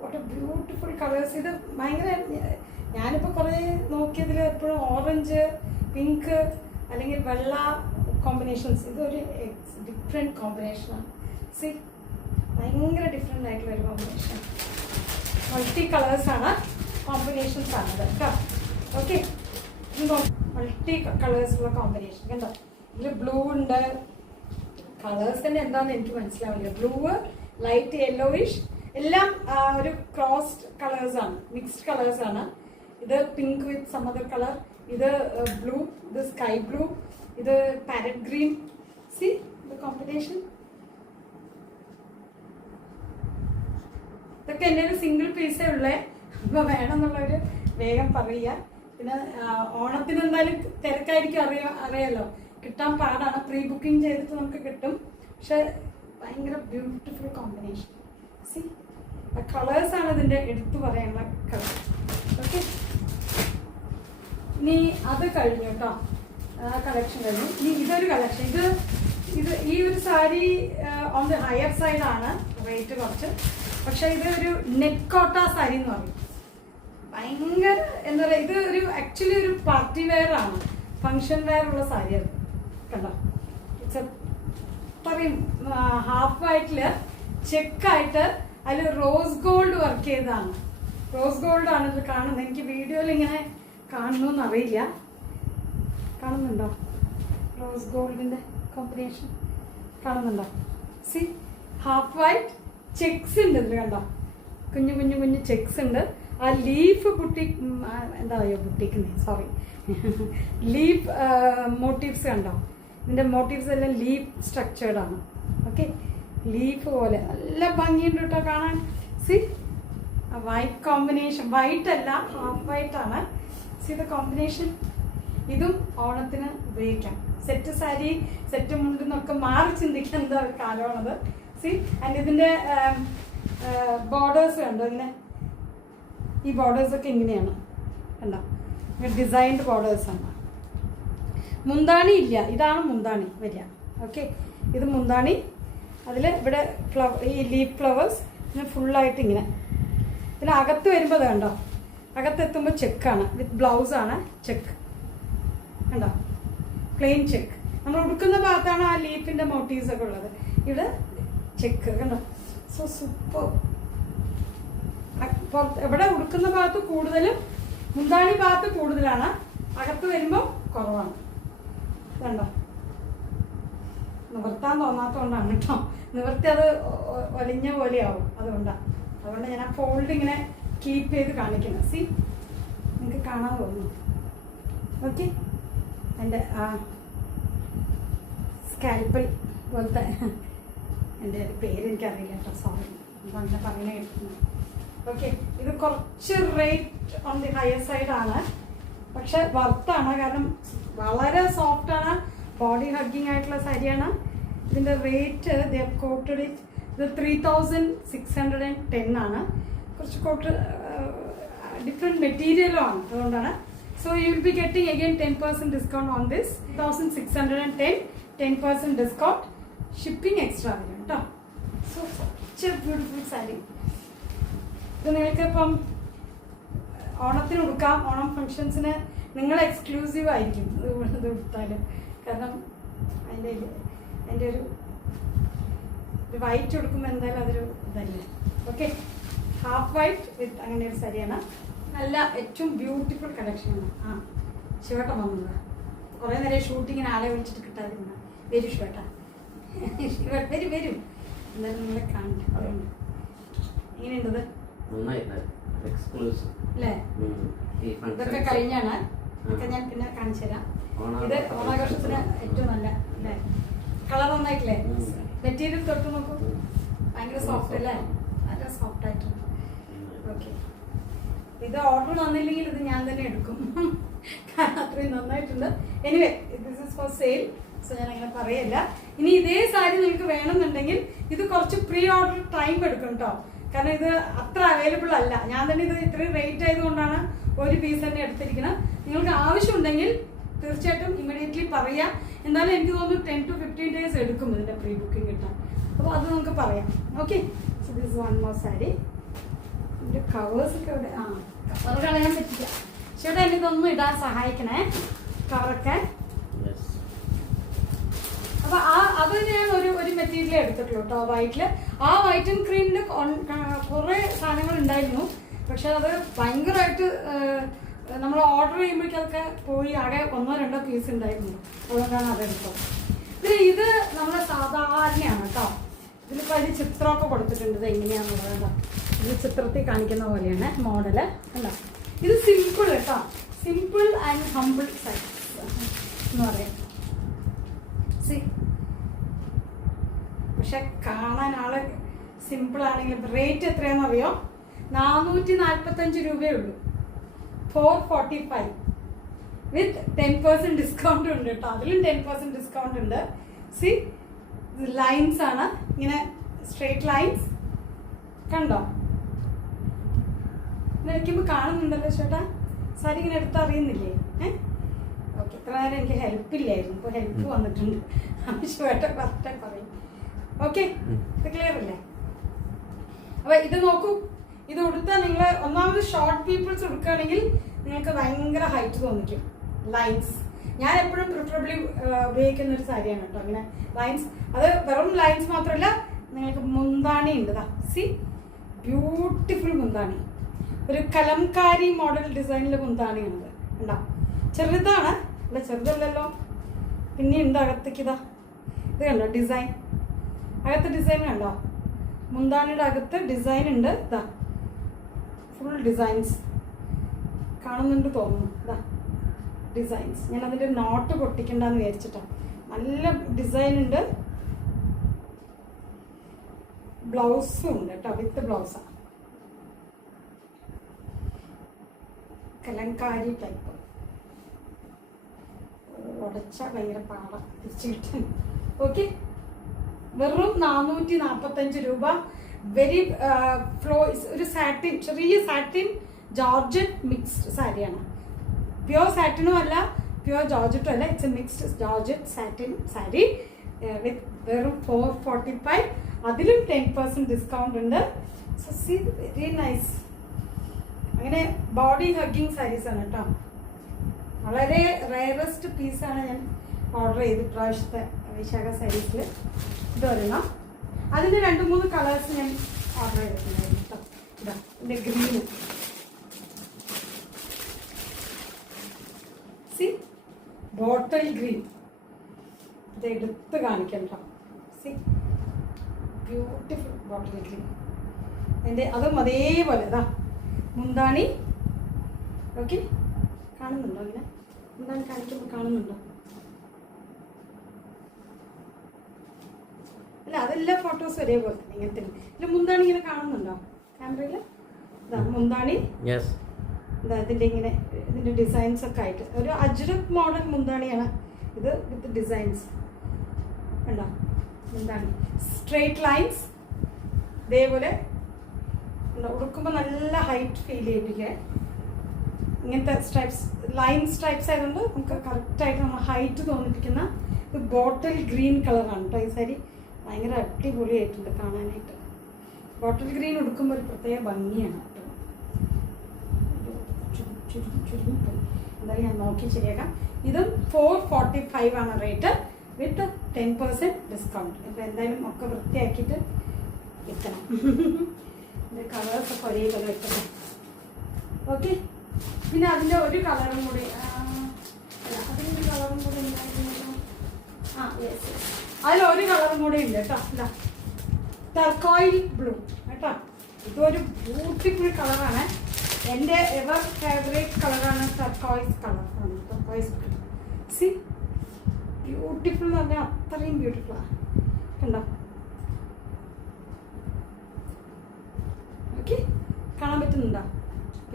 വാട്ട് ബ്യൂട്ടിഫുൾ കളേഴ്സ്. ഇത് ഭയങ്കര, ഞാനിപ്പോൾ കുറേ നോക്കിയതിൽ എപ്പോഴും ഓറഞ്ച്, പിങ്ക് അല്ലെങ്കിൽ വെള്ള കോമ്പിനേഷൻസ്. ഇതൊരു ഡിഫറെൻറ്റ് കോമ്പിനേഷനാണ്. സി ഭയങ്കര ഡിഫറെൻ്റ് ആയിട്ടുള്ള ഒരു കോമ്പിനേഷൻ. മൾട്ടി കളേഴ്സാണ്, കോമ്പിനേഷൻസ് ആണ് ഇത് കേട്ടോ. ഓക്കെ, മൾട്ടി കളേഴ്സുള്ള കോമ്പിനേഷൻ കണ്ടോ. ഇതിൽ ബ്ലൂ ഉണ്ട്. കളേഴ്സ് തന്നെ എന്താണെന്ന് എനിക്ക് മനസ്സിലാവില്ല. ബ്ലൂ, ലൈറ്റ് യെല്ലോയിഷ്, എല്ലാം ഒരു ക്രോസ്ഡ് കളേഴ്സാണ്, മിക്സ്ഡ് കളേഴ്സാണ്. ഇത് pink with some other colour, ഇത് ബ്ലൂ, ഇത് സ്കൈ ബ്ലൂ, ഇത് parrot green. See the combination. ഇതൊക്കെ എൻ്റെ ഒരു സിംഗിൾ പീസേ ഉള്ളേ, അപ്പോൾ വേണമെന്നുള്ളൊരു വേഗം പറയുക. പിന്നെ ഓണത്തിന് എന്തായാലും തിരക്കായിരിക്കും, അറിയാലോ, കിട്ടാൻ പാടാണ്. പ്രീ ബുക്കിംഗ് ചെയ്തിട്ട് നമുക്ക് കിട്ടും. പക്ഷെ ഭയങ്കര ബ്യൂട്ടിഫുൾ കോമ്പിനേഷൻ. സി കളേഴ്സാണ് ഇതിൻ്റെ എടുത്തു പറയാനുള്ള കളർ. ഓക്കെ, ഇനി അത് കഴിഞ്ഞു കേട്ടോ, കളക്ഷൻ കഴിഞ്ഞു. ഇനി ഇതൊരു കളക്ഷൻ. ഈ ഒരു സാരി ഓൺ ദി ഹയർ സൈഡാണ് റേറ്റ് കുറച്ച്. പക്ഷെ ഇത് ഒരു നെറ്റ് കോട്ട സാരി എന്ന് പറയും. ഭയങ്കര എന്താ പറയുക, ഇത് ഒരു ആക്ച്വലി ഒരു പാർട്ടി വെയർ ആണ്, ഫങ്ഷൻ വെയർ ഉള്ള സാരിയാണ്. കണ്ടോ, പറയും ഹാഫ് വൈറ്റില് ചെക്കായിട്ട് അതിൽ റോസ് ഗോൾഡ് വർക്ക് ചെയ്തതാണ്. റോസ് ഗോൾഡ് ആണ് ഇത് കാണുന്നത്. എനിക്ക് വീഡിയോയിൽ ഇങ്ങനെ കാണണമെന്ന് അറിയില്ല. കാണുന്നുണ്ടോ റോസ് ഗോൾഡിന്റെ കോമ്പിനേഷൻ? കാണുന്നുണ്ടോ? സി ഹാഫ് വൈറ്റ് ചെക്സ് ഉണ്ട് ഇതിൽ, കണ്ടോ, കുഞ്ഞു കുഞ്ഞു കുഞ്ഞു ചെക്സ് ഉണ്ട്. ആ ലീഫ് എന്താ പറയുക, ബുട്ടിക്കുന്നേ, സോറി, ലീഫ് മോട്ടീവ്സ് കണ്ടോ? ഇതിന്റെ മോട്ടീവ്സ് എല്ലാം ലീഫ് സ്ട്രക്ചേർഡ് ആണ്. ഓക്കെ, ലീഫ് പോലെ നല്ല ഭംഗിയുണ്ട് കേട്ടോ കാണാൻ. സി വൈറ്റ് കോമ്പിനേഷൻ, വൈറ്റ് അല്ല ഹാഫ് വൈറ്റ് ആണ്. C the combination. ഇതും ഓണത്തിന് ഉപയോഗിക്കാം. സെറ്റ് സാരി, സെറ്റ് മുണ്ടെന്നൊക്കെ മാറി ചിന്തിക്കേണ്ട ഒരു കാലമാണത്. സി ആൻഡ് ഇതിന്റെ ബോർഡേഴ്സ് കണ്ടോ, ഇങ്ങനെ ഈ ബോർഡേഴ്സൊക്കെ ഇങ്ങനെയാണ് കണ്ടോ, ഡിസൈൻഡ് ബോർഡേഴ്സാണ്. മുന്താണി ഇല്ല, ഇതാണ് മുന്താണി വരിക. ഓക്കെ, ഇത് മുന്താണി. അതിൽ ഇവിടെ ഈ ലീഫ് ഫ്ലവേഴ്സ് ഇങ്ങനെ ഫുള്ളായിട്ട് ഇങ്ങനെ. പിന്നെ അകത്ത് വരുമ്പോൾ അത് കണ്ടോ, അകത്തെത്തുമ്പോൾ ചെക്കാണ്, വിത്ത് ബ്ലൗസാണ് ചെക്ക്. കണ്ടോ, പ്ലെയിൻ ചെക്ക്. നമ്മൾ ഉടുക്കുന്ന ഭാഗത്താണ് ആ ലീഫിൻ്റെ മോട്ടീവ്സ് ഒക്കെ ഉള്ളത്. ഇവിടെ ചെക്ക് കണ്ടോ, സോ സൂപ്പർ. ഇവിടെ ഉടുക്കുന്ന ഭാഗത്ത് കൂടുതലും, മുന്താണി ഭാഗത്ത് കൂടുതലാണ്, അകത്ത് വരുമ്പോൾ കുറവാണ്. കണ്ടോ, നിവർത്താൻ തോന്നാത്തതുകൊണ്ടാണ് കേട്ടോ. നിവർത്തി അത് ഒലിഞ്ഞ പോലെയാവും, അതുകൊണ്ട് ഞാൻ ആ ഫോൾഡ് ഇങ്ങനെ കീപ്പ് ചെയ്ത് കാണിക്കുന്നത്. സി നിങ്ങൾക്ക് കാണാൻ തോന്നുന്നു. ഓക്കെ, എൻ്റെ ആ സ്കാൽപ്പൽ പോലത്തെ, എൻ്റെ പേര് എനിക്കറിയില്ല കേട്ടോ, സോറി, അങ്ങനെ പറഞ്ഞു കേൾക്കുന്നു. ഓക്കെ, ഇത് കുറച്ച് റേറ്റ് ഓൺ ദി ഹയർ സൈഡാണ്, പക്ഷെ വർത്താണ്. കാരണം വളരെ സോഫ്റ്റാണ്, ബോഡി ഹഗ്ഗിങ് ആയിട്ടുള്ള സാരിയാണ്. ഇതിൻ്റെ റേറ്റ് ദേ ഹാവ് കോട്ടഡ് ഇത് 3610 ആണ്. കുറച്ച് കോട്ട് ഡിഫറെൻറ്റ് മെറ്റീരിയലും ആണ്, അതുകൊണ്ടാണ്. So you will be getting again 10% discount on this. 1610, 10% discount, shipping extra വരും കേട്ടോ. So such A beautiful sari. ഇത് നിങ്ങൾക്ക് ഇപ്പം ഓണത്തിന് ഉടുക്കാം, ഓണം ഫങ്ഷൻസിന് നിങ്ങൾ എക്സ്ക്ലൂസീവ് ആയിരിക്കും ഇത് കൊടുത്താലും. കാരണം അതിൻ്റെ ഒരു വൈറ്റ് കൊടുക്കുമ്പോൾ എന്തായാലും അതൊരു ഇതല്ലേ. ഓക്കെ, ഹാഫ് വൈറ്റ് വിത്ത് അങ്ങനെ ഒരു സാരിയാണ്. നല്ല ഏറ്റവും ബ്യൂട്ടിഫുൾ കളക്ഷനാണ്. ആ ശിവട്ട വന്നത് കുറേ നേരം ഷൂട്ടിങ്ങിന് ആളെ വിളിച്ചിട്ട് കിട്ടാതിരുന്ന. വരും ശിവട്ട, വരും എന്തായാലും നിങ്ങളെ കാണിക്കും. അതുകൊണ്ട് എങ്ങനെയുണ്ടത് അല്ലേ? ഇതൊക്കെ കഴിഞ്ഞാണ്, ഇതൊക്കെ ഞാൻ പിന്നെ കാണിച്ചു തരാം. ഇത് ഓണാഘോഷത്തിന് ഏറ്റവും നല്ല അല്ലേ, കളർ നന്നായിട്ടില്ലേ? മെറ്റീരിയൽ തൊട്ട് നോക്കൂ, ഭയങ്കര സോഫ്റ്റ് അല്ലേ, നല്ല സോഫ്റ്റ് ആയിട്ടുണ്ട്. ഓക്കെ, ഇത് ഓർഡർ വന്നില്ലെങ്കിൽ ഇത് ഞാൻ തന്നെ എടുക്കും, കാരണം അത്രയും നന്നായിട്ടുണ്ട്. Anyway this is for sale, so ഞാൻ അങ്ങനെ പറയല്ല. ഇനി ഇതേ സാരി നിങ്ങൾക്ക് വേണമെന്നുണ്ടെങ്കിൽ ഇത് കുറച്ച് പ്രീ ഓർഡർ ടൈം എടുക്കും കേട്ടോ, കാരണം ഇത് അത്ര അവൈലബിൾ അല്ല. ഞാൻ തന്നെ ഇത് ഇത്രയും റേറ്റ് ആയതുകൊണ്ടാണ് ഒരു പീസ് തന്നെ എടുത്തിരിക്കുന്നത്. നിങ്ങൾക്ക് ആവശ്യമുണ്ടെങ്കിൽ തീർച്ചയായിട്ടും ഇമ്മീഡിയറ്റ്ലി പറയാം. എന്തായാലും എനിക്ക് തോന്നുന്നു 10 to 15 days എടുക്കും ഇതിൻ്റെ പ്രീ ബുക്കിംഗ് കിട്ടാൻ. അപ്പോൾ അത് നമുക്ക് പറയാം. Okay, so this one more sari. ഇതിൻ്റെ കവേഴ്സൊക്കെ ഇവിടെ, ആ കവർ കളയാൻ പറ്റില്ല. ചേട്ടാ എനിക്കൊന്നും ഇടാൻ സഹായിക്കണേ കവറൊക്കെ. അപ്പോൾ അത് ഞാൻ ഒരു മെറ്റീരിയൽ എടുത്തിട്ടുള്ളൂ കേട്ടോ, വൈറ്റിൽ. ആ വൈറ്റ് ആൻഡ് ക്രീമിൽ കുറേ സാധനങ്ങൾ ഉണ്ടായിരുന്നു, പക്ഷെ അത് ഭയങ്കരമായിട്ട് നമ്മൾ ഓർഡർ ചെയ്യുമ്പോഴേക്കും അതൊക്കെ പോയി ആകെ 1-2 പീസ് ഉണ്ടായിരുന്നു, അതുകൊണ്ടാണ് അതെടുത്തത്. പിന്നെ ഇത് നമ്മുടെ സാധാരണയാണ് കേട്ടോ. ഇതിലിപ്പോൾ അതിൽ ചിത്രമൊക്കെ കൊടുത്തിട്ടുണ്ട്, ഇത് എങ്ങനെയാണെന്നുള്ളത് കേട്ടോ. ഇത് ചിത്രത്തിൽ കാണിക്കുന്ന പോലെയാണ് മോഡല്. അല്ല, ഇത് സിമ്പിൾ കേട്ടോ, സിമ്പിൾ ആൻഡ് ഹമ്പിൾ സൈസ് എന്ന് പറയാം. സി പക്ഷെ കാണാൻ ആള് സിമ്പിൾ ആണെങ്കിലും റേറ്റ് എത്രയാണെന്ന് അറിയോ? 445 രൂപയേ ഉള്ളൂ. 445 വിത്ത് 10% ഡിസ്കൗണ്ട് ഉണ്ട് കേട്ടോ. അതിലും 10% ഡിസ്കൗണ്ട് ഉണ്ട്. സി ലൈൻസ് ആണ്, ഇങ്ങനെ സ്ട്രേറ്റ് ലൈൻസ് കണ്ടോ? വയ്ക്കുമ്പോൾ കാണുന്നുണ്ടല്ലോ ചേട്ടാ. സാരി ഇങ്ങനെ എടുത്ത് അറിയുന്നില്ലേ? ഓക്കെ, ഇത്ര നേരം എനിക്ക് ഹെൽപ്പില്ലായിരുന്നു, ഇപ്പോൾ ഹെൽപ്പ് വന്നിട്ടുണ്ട്. ആവശ്യമായിട്ട് കറക്റ്റായി പറയും. ഓക്കെ, ഇത് ക്ലിയർ അല്ലേ? അപ്പോൾ ഇത് നോക്കൂ, ഇത് ഉടുത്താൽ നിങ്ങൾ ഒന്നാമത് ഷോർട്ട് പീപ്പിൾസ് ഉടുക്കുകയാണെങ്കിൽ നിങ്ങൾക്ക് ഭയങ്കര ഹൈറ്റ് തോന്നിക്കും. ലൈൻസ് ഞാൻ എപ്പോഴും പ്രിഫറബിളി ഉപയോഗിക്കുന്ന ഒരു സാരിയാണ് കേട്ടോ. അങ്ങനെ ലൈൻസ്, അത് വെറും ലൈൻസ് മാത്രമല്ല, നിങ്ങൾക്ക് മുന്താണി ഉണ്ട്. സി ബ്യൂട്ടിഫുൾ മുന്താണി, ഒരു കലംകാരി മോഡൽ ഡിസൈനിലെ മുന്താണിയാണത്. ഉണ്ടോ? ചെറുതാണ്, അല്ല ചെറുതല്ലല്ലോ, പിന്നെ ഉണ്ട് അകത്തേക്ക്. ഇത് കണ്ടോ ഡിസൈൻ, അകത്ത് ഡിസൈൻ കണ്ടോ? മുന്താണിയുടെ അകത്ത് ഡിസൈൻ ഉണ്ട്. ഇതാ ഫുൾ ഡിസൈൻസ് കാണുന്നുണ്ട് തോന്നുന്നു. ഇതാ ഡിസൈൻസ്. ഞാൻ അതിൻ്റെ നോട്ട് പൊട്ടിക്കണ്ടെന്ന് വിചാരിച്ചിട്ടാണ്. നല്ല ഡിസൈൻ ഉണ്ട്. ബ്ലൗസും ഉണ്ട് കേട്ടോ, വിത്ത് ബ്ലൗസാണ്. കലങ്കാരി ടൈപ്പ്. ഉടച്ച ഭയങ്കര പാട തിരിച്ചു കിട്ടാൻ. ഓക്കെ, വെറും 445 രൂപ. വെരി ഫ്ലോ, ഒരു സാറ്റിൻ, ചെറിയ സാറ്റിൻ ജോർജറ്റ് മിക്സ്ഡ് സാരിയാണ്. പ്യുവർ സാറ്റിനും അല്ല, പ്യുവർ ജോർജറ്റും അല്ല, it's a mixed georgette satin sari with വെറും 445. അതിലും 10% ഡിസ്കൗണ്ട് ഉണ്ട്. So see very nice. അങ്ങനെ ബോഡി ഹഗ്ഗിങ് സാരീസ് ആണ് കേട്ടോ. വളരെ റയറസ്റ്റ് പീസാണ് ഞാൻ ഓർഡർ ചെയ്ത് പ്രാവശ്യത്തെ വൈശാഖ സാരീസിൽ. ഇത് വരണം. അതിൻ്റെ 2-3 കളേഴ്സ് ഞാൻ ഓർഡർ ചെയ്തിട്ടുണ്ടായിരുന്നു കേട്ടോ. ഇതാ ഇതിൻ്റെ ഗ്രീന്, സി ബോട്ടിൽ ഗ്രീൻ. ഇത് എടുത്ത് കാണിക്കാം കേട്ടോ. C beautiful bottle green. അതിൻ്റെ അതും അതേപോലെ ഇതാ മുന്താണി. ഓക്കെ, കാണുന്നുണ്ടോ? ഇങ്ങനെ മുന്താണി കാണിക്കുമ്പോൾ കാണുന്നുണ്ടോ? അല്ല, അതെല്ലാ ഫോട്ടോസും ഒരേപോലെ തന്നെ ഇങ്ങനത്തെ. ഇല്ല, മുന്താണി ഇങ്ങനെ കാണുന്നുണ്ടോ ക്യാമറയിൽ? ഇതാ മുന്താണി. ഇതാ ഇതിൻ്റെ ഇങ്ങനെ, ഇതിൻ്റെ ഡിസൈൻസ് ഒക്കെ ആയിട്ട് ഒരു അജ്രക് മോഡൽ മുന്താണിയാണ് ഇത്, വിത്ത് ഡിസൈൻസ് ഉണ്ടോ? മുന്താണി സ്ട്രേറ്റ് ലൈൻസ് ഇതേപോലെ ഉടുക്കുമ്പോൾ നല്ല ഹൈറ്റ് ഫീൽ ചെയ്യിപ്പിക്കുക. ഇങ്ങനത്തെ സ്ട്രൈപ്സ്, ലൈൻ സ്ട്രൈപ്സ് ആയതുകൊണ്ട് നമുക്ക് കറക്റ്റായിട്ട് നമ്മൾ ഹൈറ്റ് തോന്നിപ്പിക്കുന്ന ഇത് ബോട്ടിൽ ഗ്രീൻ കളറാണ് കേട്ടോ. ഈ സാരി ഭയങ്കര അടിപൊളിയായിട്ടുണ്ട് കാണാനായിട്ട്. ബോട്ടിൽ ഗ്രീൻ ഉടുക്കുമ്പോൾ ഒരു പ്രത്യേക ഭംഗിയാണ് കേട്ടോ. ചുരുങ്ങിപ്പോയി, എന്തായാലും ഞാൻ നോക്കി ശരിയാക്കാം. ഇതും 445 ആണ് റേറ്റ് വിത്ത് 10% ഡിസ്കൗണ്ട്. ഇപ്പം എന്തായാലും ഒക്കെ വൃത്തിയാക്കിയിട്ട് വെക്കണം. കളേഴ്സൊക്കെ ഒരേ കളർ വെക്കണം. ഓക്കെ, പിന്നെ അതിൻ്റെ ഒരു കളറും കൂടി, അതിൻ്റെ കളറും കൂടി ഉണ്ടായിരുന്നു. യെസ്, അതിലൊരു കളറും കൂടി ഉണ്ട് കേട്ടോ. ഇതാ ടർക്കോയിൽ ബ്ലൂ കേട്ടോ. ഇതൊരു ബ്യൂട്ടിഫുൾ കളറാണ്. എൻ്റെ എവർ ഫേവറേറ്റ് കളറാണ് turquoise colour. Turquoise blue. C beautiful എന്ന് പറഞ്ഞാൽ അത്രയും ബ്യൂട്ടിഫുള്ളാണ്. കണ്ടോ? ഓക്കെ, കാണാൻ പറ്റുന്നുണ്ടോ?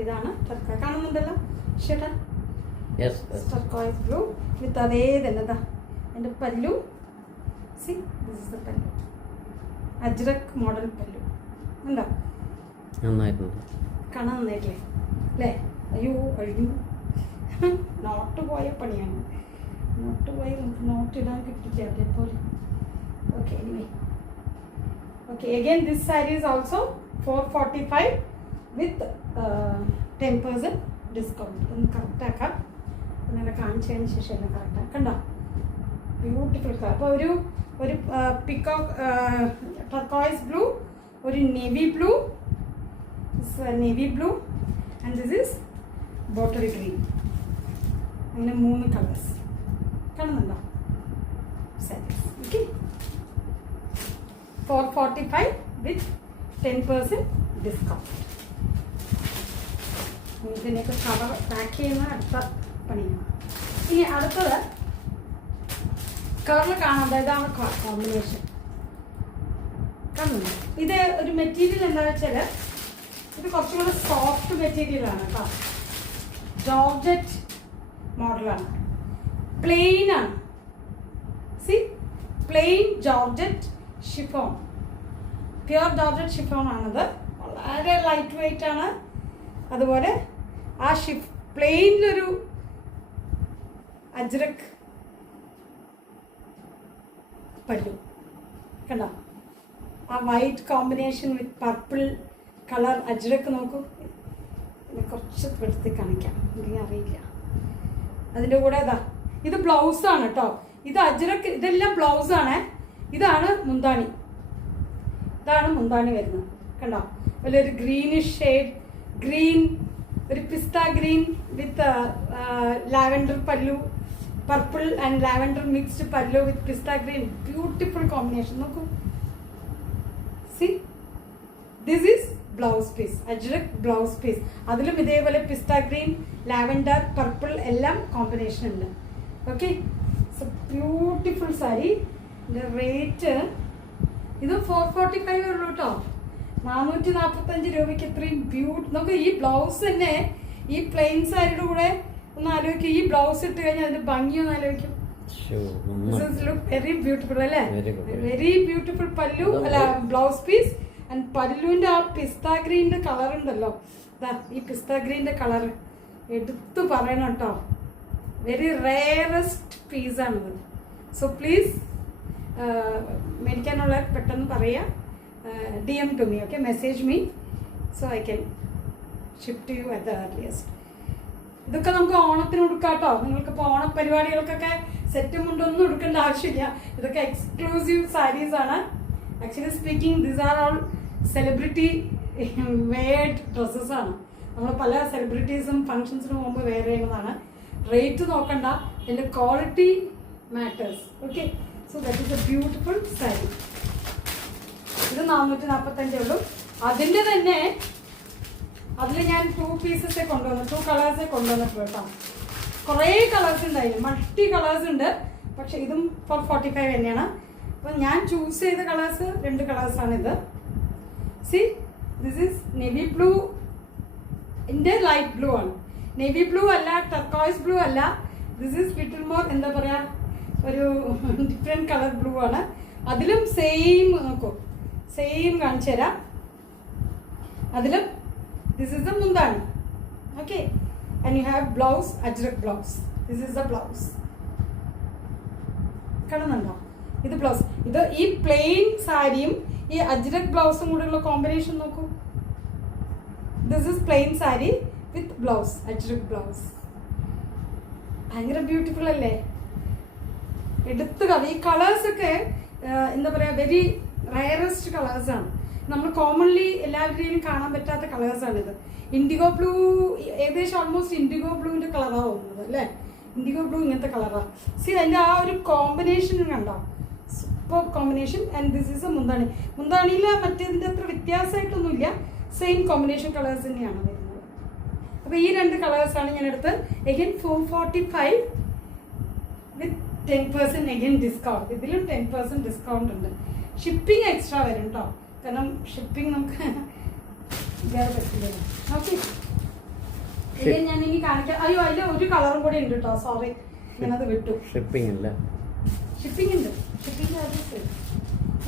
ഇതാണ് ടർക്കോയ്. കാണുന്നുണ്ടല്ലോ ചേട്ടാ? ടർക്കോയിസ് ബ്ലൂ വിത്ത് അതേ തന്നെ. ഇതാ എൻ്റെ പല്ലു. സി ദിസ് ഇസ് ദ പല്ലു, അജ്രക് മോഡൽ പല്ലു. ഉണ്ടോ? കാണാൻ നന്നായിട്ടില്ലേ അല്ലേ? അയ്യോ അഴിഞ്ഞു. നോട്ട് പോയ പണിയാണ്. നോട്ട് പോയി നമുക്ക് നോട്ട് ഇടാൻ കിട്ടില്ല അതേപോലെ. Okay, anyway. Okay, again this sari is also 445 with 10% discount. ഒന്ന് കറക്റ്റാക്കാം. അങ്ങനെ കാണിച്ചതിന് ശേഷം എല്ലാം കറക്റ്റാക്കാം. കണ്ടോ? Beautiful colour. അപ്പോൾ ഒരു പിക്കോക്ക് ടർക്കോയിസ് ബ്ലൂ, ഒരു navy blue, navy blue and this is bottle green. അങ്ങനെ 3 കളേഴ്സ് കാണുന്നുണ്ടോ? സാരീസ്. ഓക്കെ, 445 വിത്ത് 10% ഡിസ്കൗണ്ട്. ഇതിനൊക്കെ കവർ പാക്ക് ചെയ്യുന്ന അടുത്ത പണിയാണ്. ഇനി അടുത്തത് കളറിൽ കാണാം. ഇതാണ് കോമ്പിനേഷൻ. കാണുന്നു. ഇത് ഒരു മെറ്റീരിയൽ എന്താ വെച്ചാൽ ഇത് കുറച്ചും കൂടെ സോഫ്റ്റ് മെറ്റീരിയലാണ് കേട്ടോ. ജോർജറ്റ് മോഡലാണ്, പ്ലെയിൻ ആണ്. See, plain georgette chiffon, pure georgette chiffon ആണത്. വളരെ ലൈറ്റ് വെയിറ്റ് ആണ്. അതുപോലെ ആ പ്ലെയിനിലൊരു അജ്രക് പല്ലു കണ്ടോ, ആ white combination with purple colour ajrak നോക്കൂ. കുറച്ച് എടുത്ത് കാണിക്കാം, എനിക്ക് അറിയില്ല. അതിൻ്റെ കൂടെ ഇത് ബ്ലൗസാണ് കേട്ടോ. ഇത് അജ്രക്, ഇതെല്ലാം ബ്ലൗസാണ്. ഇതാണ് മുന്താണി, ഇതാണ് മുന്താണി വരുന്നത്. കണ്ടോ, വലിയൊരു ഗ്രീനിഷ് ഷെയ്ഡ്, ഗ്രീൻ, ഒരു pista green with lavender pallu, purple and lavender mixed pallu with pista green. Beautiful combination നോക്കൂ. See, this is blouse piece, ajrak blouse piece. അതിലും ഇതേപോലെ പിസ്ത ഗ്രീൻ, ലാവൻഡർ, പർപ്പിൾ എല്ലാം കോമ്പിനേഷൻ ഉണ്ട്. Okay, so beautiful sari. ഇതിൻ്റെ റേറ്റ് ഇത് 445 ഉള്ളൂ കേട്ടോ. 445 രൂപയ്ക്ക് ഇത്രയും നമുക്ക് ഈ ബ്ലൗസ് തന്നെ ഈ പ്ലെയിൻ സാരിയുടെ കൂടെ ഒന്ന് ആലോചിക്കും. ഈ ബ്ലൗസ് ഇട്ട് കഴിഞ്ഞാൽ അതിന്റെ ഭംഗി ഒന്ന് ആലോചിക്കും. വെരി ബ്യൂട്ടിഫുൾ അല്ലേ, വെരി ബ്യൂട്ടിഫുൾ പല്ലു അല്ല ബ്ലൗസ് പീസ്. ആൻഡ് പല്ലുവിന്റെ ആ പിസ്ത ഗ്രീനിന്റെ കളർ ഉണ്ടല്ലോ, ഈ പിസ്ത ഗ്രീനിന്റെ കളർ എടുത്തു പറയണം കേട്ടോ. വെരി റെയറസ്റ്റ് പീസാണിത്. സോ പ്ലീസ് മേടിക്കാനുള്ള പെട്ടെന്ന് പറയാം. DM to me, okay? Message me so I can ship to you at the earliest. ഇതൊക്കെ നമുക്ക് ഓണത്തിന് കൊടുക്കാം കേട്ടോ. നിങ്ങൾക്കിപ്പോൾ ഓണപരിപാടികൾക്കൊക്കെ സെറ്റും കൊണ്ടൊന്നും എടുക്കേണ്ട ആവശ്യമില്ല. ഇതൊക്കെ എക്സ്ക്ലൂസീവ് സാരീസ് ആണ്. Actually speaking, these are all celebrity weared dresses ആണ്. നമ്മൾ പല സെലിബ്രിറ്റീസും ഫങ്ഷൻസിന് പോകുമ്പോൾ വെയർ ചെയ്യുന്നതാണ്. റേറ്റ് നോക്കണ്ട, എൻ്റെ quality matters. Okay, so that is A beautiful sari. ഇത് 445 ഉള്ളൂ. അതിൻ്റെ തന്നെ അതിൽ ഞാൻ 2 പീസസേ കൊണ്ടുവന്നു, 2 കളേഴ്സേ കൊണ്ടുവന്നിട്ടുള്ളൂ കേട്ടോ. കുറേ കളേഴ്സ് ഉണ്ടായിരുന്നു, മൾട്ടി കളേഴ്സ് ഉണ്ട്. പക്ഷെ ഇതും 445 തന്നെയാണ്. അപ്പം ഞാൻ ചൂസ് ചെയ്ത കളേഴ്സ് 2 കളേഴ്സാണ് ഇത്. C, this is navy blue, എൻ്റെ ലൈറ്റ് ബ്ലൂ ആണ്. നേവി ബ്ലൂ അല്ല, ടർക്കോയ്സ് ബ്ലൂ അല്ല. ദിസ് ഈസ് ലിറ്റിൽ മോർ എന്താ പറയുക, ഒരു ഡിഫറെൻറ്റ് കളർ ബ്ലൂ ആണ്. അതിലും സെയിം നോക്കൂ, സെയിം കാണിച്ചു തരാം. അതിലും ദിസ് ഇസ് ദ മുന്താണി. Okay, and you have blouse, ajrak blouse. This is the blouse. കാണുന്നുണ്ടോ? ഇത് ബ്ലൗസ്. ഇത് ഈ പ്ലെയിൻ സാരിയും ഈ അജ്രക് ബ്ലൗസും കൂടെയുള്ള കോമ്പിനേഷൻ നോക്കൂ. This is plain sari with blouse, ajrak blouse. ഭയങ്കര ബ്യൂട്ടിഫുൾ അല്ലേ? എടുത്ത് ഈ കളേഴ്സൊക്കെ എന്താ പറയുക, വെരി റയറസ്റ്റ് കളേഴ്സാണ്. നമ്മൾ കോമൺലി എല്ലാവരുടെയും കാണാൻ പറ്റാത്ത കളേഴ്സാണിത്. ഇൻഡിഗോ ബ്ലൂ, ഏകദേശം ഓൾമോസ്റ്റ് ഇൻഡിഗോ ബ്ലൂവിൻ്റെ കളറാണ് തോന്നുന്നത് അല്ലേ? ഇൻഡിഗോ ബ്ലൂ ഇങ്ങനത്തെ കളറാണ്. സി, അതിൻ്റെ ആ ഒരു കോമ്പിനേഷൻ കണ്ടോ, super combination. And this is A മുന്താണി. മുന്താണിയിൽ മറ്റേതിൻ്റെ അത്ര വ്യത്യാസമായിട്ടൊന്നുമില്ല, സെയിം കോമ്പിനേഷൻ കളേഴ്സ് തന്നെയാണ് വരുന്നത്. അപ്പോൾ ഈ 2 കളേഴ്സാണ് ഞാൻ എടുത്ത്. എഗൈൻ 445 വിത്ത് 10% എഗൈൻ ഡിസ്കൗണ്ട്. ഇതിലും 10% ഡിസ്കൗണ്ട് ഉണ്ട്. ഷിപ്പിംഗ് എക്സ്ട്രാ വരും കേട്ടോ, കാരണം ഷിപ്പിംഗ് നമുക്ക് വേറെ പറ്റില്ലല്ലോ. ഓക്കെ, ഞാൻ ഇനി കാണിക്കാം. അയ്യോ, അതിൽ ഒരു കളറും കൂടി ഉണ്ട് കേട്ടോ, സോറി, ഞാനത് വിട്ടു. ഷിപ്പിംഗ് ഉണ്ട്, ഷിപ്പിംഗ് ചാർജസ്.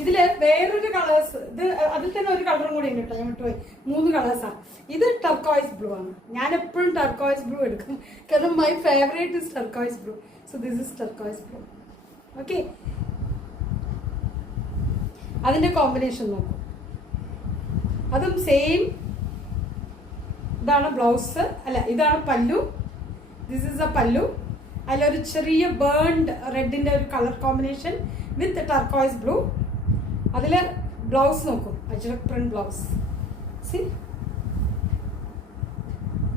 ഇതിൽ വേറൊരു കളേഴ്സ്, ഇത് അതിൽ തന്നെ ഒരു കളറും കൂടി ഉണ്ട് കേട്ടോ, ഞാൻ വിട്ടുപോയി. 3 കളേഴ്സാണ്. ഇത് ടർക്കോയ്സ് ബ്ലൂ ആണ്. ഞാൻ എപ്പോഴും ടർക്കോയ്സ് ബ്ലൂ എടുക്കും, കാരണം my favourite is turquoise blue. So this is turquoise blue. Okay, അതിൻ്റെ കോമ്പിനേഷൻ നോക്കും. അതും സെയിം. ഇതാണ് ബ്ലൗസ്, അല്ല ഇതാണ് പല്ലു. ദിസ് ഈസ് എ പല്ലു. അതിലൊരു ചെറിയ ബേൺഡ് റെഡിൻ്റെ ഒരു colour combination with turquoise blue. അതിൽ ബ്ലൗസ് നോക്കും, ajrak print blouse. See,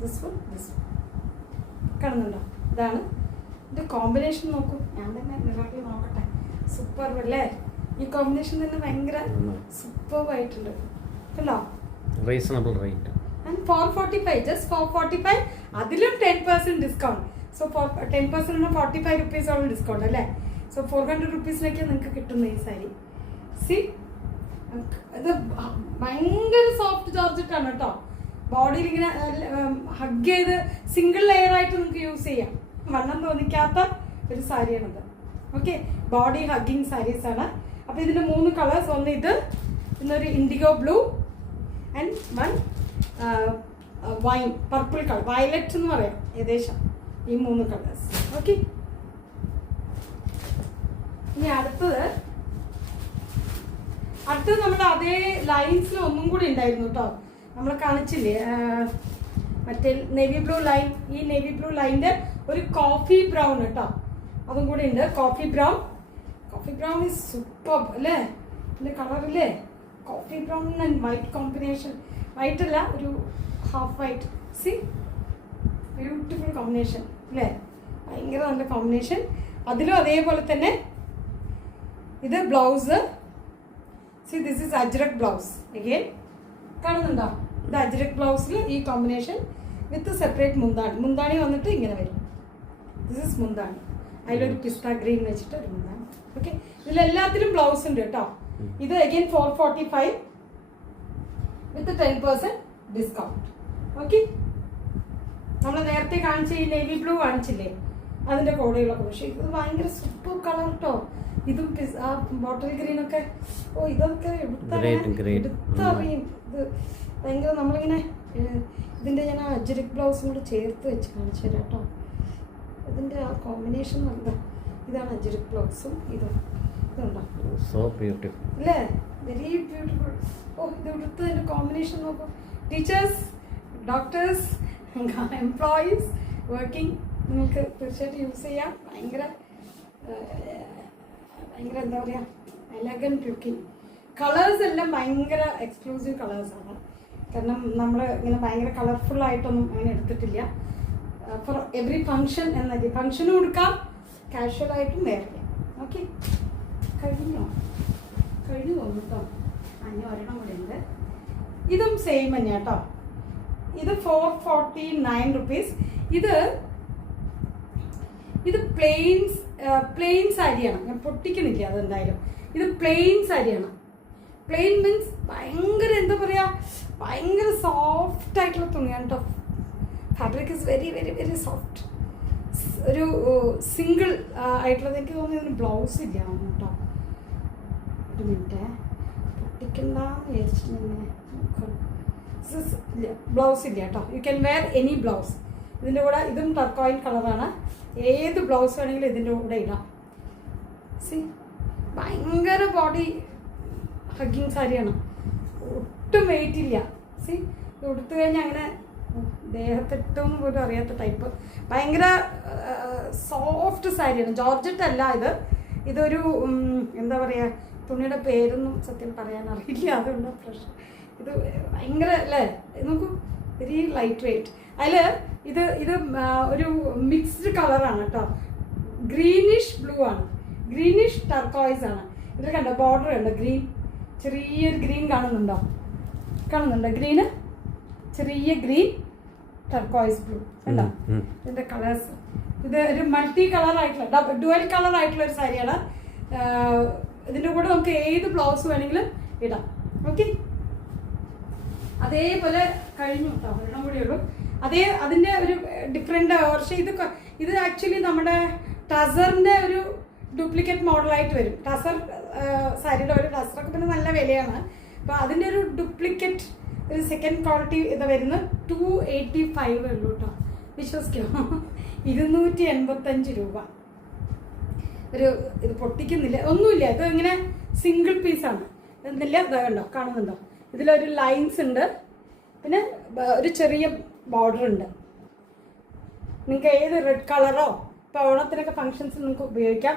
this one, this one കാണുന്നുണ്ടോ? ഇതാണ് ഇത് കോമ്പിനേഷൻ നോക്കൂ. ഞാൻ തന്നെ നിലവിൽ നോക്കട്ടെ. സൂപ്പർ അല്ലേ? ഈ കോമ്പിനേഷൻ തന്നെ ഭയങ്കര സൂപ്പർവായിട്ടുണ്ട് കണ്ടോ? Reasonable rate. And 445, just 445. അതിലും 10% ഡിസ്കൗണ്ട്. സോ 10% 45 റുപ്പീസോളം ഡിസ്കൗണ്ട് അല്ലേ? സോ 400 റുപ്പീസിലേക്ക് നിങ്ങൾക്ക് കിട്ടുന്ന ഈ സാരി. സി, ഇത് ഭയങ്കര സോഫ്റ്റ് ജോർജറ്റാണ് കേട്ടോ. ബോഡിയിൽ ഇങ്ങനെ ഹഗ് ചെയ്ത് സിംഗിൾ ലെയർ ആയിട്ട് നിങ്ങൾക്ക് യൂസ് ചെയ്യാം. വണ്ണം തോന്നിക്കാത്ത ഒരു സാരിയാണിത്. ഓക്കെ, ബോഡി ഹഗ്ഗിങ് സാരീസ് ആണ്. അപ്പോൾ ഇതിന് 3 കളേഴ്സ്. ഒന്ന് ഇത്, ഇന്നൊരു IndiGo blue and one wine purple colour, violet എന്ന് പറയാം ഏകദേശം. ഈ 3 കളേഴ്സ്. ഓക്കെ, ഇനി അടുത്തത് നമ്മുടെ അതേ ലൈൻസിൽ ഒന്നും കൂടി ഉണ്ടായിരുന്നു കേട്ടോ. നമ്മൾ കാണിച്ചില്ലേ മറ്റേ നേവി ബ്ലൂ ലൈൻ. ഈ നേവി ബ്ലൂ ലൈനിന്റെ ഒരു കോഫി ബ്രൗൺ കേട്ടോ, അതും കൂടി ഉണ്ട്. കോഫി ബ്രൗൺ ഈസ് സൂപ്പർ അല്ലേ? ഇതിന്റെ കളറില്ലേ, coffee brown and white combination. White അല്ല, ഒരു half white. See, beautiful combination അല്ലേ? ഭയങ്കര നല്ല കോമ്പിനേഷൻ. അതിലും അതേപോലെ തന്നെ ഇത് blouse. See, this is Ajrak blouse. Again കാണുന്നുണ്ടോ? ഇത് അജ്രക് ബ്ലൗസിൽ ഈ കോമ്പിനേഷൻ വിത്ത് സെപ്പറേറ്റ് മുന്താണി. മുന്താണി വന്നിട്ട് ഇങ്ങനെ വരും. ദിസ് ഇസ് മുന്താണി. അതിലൊരു പിസ്ത ഗ്രീൻ വെച്ചിട്ട് ഒരു മുന്താണി. ഓക്കെ, ഇതിലെല്ലാത്തിലും ബ്ലൗസ് ഉണ്ട് കേട്ടോ. ഇത് അഗെയിൻ 445 വിത്ത് 10% ഡിസ്കൗണ്ട്. ഓക്കെ, നമ്മൾ നേരത്തെ കാണിച്ച ഈ നേവി ബ്ലൂ കാണിച്ചില്ലേ, അതിന്റെ കോഡുകളൊക്കെ. പക്ഷെ ഇത് ഭയങ്കര സൂപ്പർ കളർ കേട്ടോ. ഇതും ആ ബോട്ടിൽ ഗ്രീൻ ഒക്കെ. ഓ, ഇതൊക്കെ എടുത്തറിയും. ഇത് ഭയങ്കര നമ്മളിങ്ങനെ ഇതിന്റെ ഞാൻ അജ്രക് ബ്ലൗസും കൂടെ ചേർത്ത് വെച്ച് കാണിച്ചു തരാം കേട്ടോ. ഇതിന്റെ ആ കോമ്പിനേഷൻ നല്ല. ഇതാണ് അജ്രക് ബ്ലൗസും ഇതും. ഇതുണ്ടോ? സോ ബ്യൂട്ടിഫുൾ അല്ലേ? Very beautiful. ഓ, ഇത് എടുത്തതിന്റെ കോമ്പിനേഷൻ നോക്കൂ. ടീച്ചേഴ്സ്, ഡോക്ടേഴ്സ്, എംപ്ലോയീസ്, വർക്കിംഗ്, നിങ്ങൾക്ക് തീർച്ചയായിട്ടും യൂസ് ചെയ്യാം. ഭയങ്കര എന്താ പറയുക, എലഗൻറ്റ് ലുക്കിംഗ്. കളേഴ്സ് എല്ലാം ഭയങ്കര എക്സ്ക്ലൂസീവ് കളേഴ്സാണ്. കാരണം നമ്മൾ ഇങ്ങനെ ഭയങ്കര കളർഫുൾ ആയിട്ടൊന്നും അങ്ങനെ എടുത്തിട്ടില്ല. ഫോർ എവറി ഫങ്ഷൻ എന്നത്, ഫങ്ഷനും കൊടുക്കാം, കാഷ്വൽ ആയിട്ടും വേറെ. ഓക്കെ, കഴിഞ്ഞു തോന്നുന്നു കേട്ടോ. അഞ്ഞ ഒരെണ്ണം കൂടെ ഉണ്ട്. ഇതും സെയിം തന്നെയാണ് കേട്ടോ. ഇത് 449 rupees. ഇത് പ്ലെയിൻ സാരിയാണ്. ഞാൻ പൊട്ടിക്കണില്ല അതെന്തായാലും. ഇത് പ്ലെയിൻ സാരിയാണ്. പ്ലെയിൻ മീൻസ് ഭയങ്കര എന്താ പറയുക, ഭയങ്കര സോഫ്റ്റ് ആയിട്ടുള്ള തുണിയാണ് കേട്ടോ. Fabric is very very very soft. ഒരു സിംഗിൾ ആയിട്ടുള്ളത്. എനിക്ക് തോന്നുന്നു ഇതിന് ബ്ലൗസ് ഇല്ല കേട്ടോ. ഒരു മിനിറ്റ്, പൊട്ടിക്കണ്ടെന്ന് വിചാരിച്ചിട്ടുണ്ടെങ്കിൽ ബ്ലൗസ് ഇല്ല കേട്ടോ. You can wear any blouse. ഇതിൻ്റെ കൂടെ ഇതും ടർക്കോയിൽ കളറാണ്. ഏത് ബ്ലൗസ് വേണമെങ്കിലും ഇതിൻ്റെ കൂടെ ഇടാം. സി, ഭയങ്കര ബോഡി ഹഗ്ഗിങ് സാരിയാണ്. ഒട്ടും വെയിറ്റ് ഇല്ല. സി, ഇത് ഉടുത്തു കഴിഞ്ഞാൽ അങ്ങനെ ദേഹത്തിട്ടൊന്നും പോലും അറിയാത്ത ടൈപ്പ് ഭയങ്കര സോഫ്റ്റ് സാരിയാണ്. ജോർജറ്റ് അല്ല ഇത്. ഇതൊരു എന്താ പറയുക, തുണിയുടെ പേരൊന്നും സത്യം പറയാൻ അറിയില്ല, അതുകൊണ്ട് പ്രശ്നം. ഇത് ഭയങ്കര അല്ലേ, നോക്കൂ, വെരി ലൈറ്റ് വെയിറ്റ്. അതിൽ ഇത് ഒരു മിക്സ്ഡ് കളറാണ് കേട്ടോ. ഗ്രീനിഷ് ബ്ലൂ ആണ്, ഗ്രീനിഷ് ടർക്കോയ്സ് ആണ്. ഇതിൽ കണ്ടോ ബോർഡർ ഉണ്ട്, ഗ്രീൻ, ചെറിയൊരു ഗ്രീൻ കാണുന്നുണ്ടോ? ഗ്രീന്, ചെറിയ ഗ്രീൻ, ടർക്കോയ്സ് ബ്ലൂ കണ്ടോ? ഇതിന്റെ കളേഴ്സ്. ഇത് ഒരു മൾട്ടി കളർ ആയിട്ടുള്ള ഡുവൽ കളർ ആയിട്ടുള്ള ഒരു സാരിയാണ്. ഇതിന്റെ കൂടെ നമുക്ക് ഏത് ബ്ലൗസ് വേണമെങ്കിലും ഇടാം. ഓക്കെ, അതേപോലെ കഴിഞ്ഞു കേട്ടോ, ഒരെണ്ണം കൂടെ ഉള്ളൂ. അതിന്റെ ഒരു ഡിഫറെന്റ് വർഷം. ഇത് ആക്ച്വലി നമ്മുടെ ടസറിന്റെ ഒരു ഡ്യൂപ്ലിക്കേറ്റ് മോഡലായിട്ട് വരും. ടസർ സാരിയുടെ ഒരു ടസറൊക്കെ പിന്നെ നല്ല വിലയാണ്. അപ്പോൾ അതിൻ്റെ ഒരു ഡ്യൂപ്ലിക്കേറ്റ് ഒരു സെക്കൻഡ് ക്വാളിറ്റി ഇത് വരുന്നത് 285 ഉള്ളൂ കേട്ടോ. വിശ്വസിക്കോ, 285 രൂപ. ഇത് പൊട്ടിക്കുന്നില്ല, ഒന്നുമില്ല. ഇത് ഇങ്ങനെ സിംഗിൾ പീസാണ്. എന്നില്ല, ഇത് കണ്ടോ, കാണുന്നുണ്ടോ? ഇതിലൊരു ലൈൻസ് ഉണ്ട്, പിന്നെ ഒരു ചെറിയ ബോർഡർ ഉണ്ട്. നിങ്ങൾക്ക് ഏത് റെഡ് കളറോ ഇപ്പോൾ ഓണത്തിനൊക്കെ ഫങ്ഷൻസ് നിങ്ങൾക്ക് ഉപയോഗിക്കാം.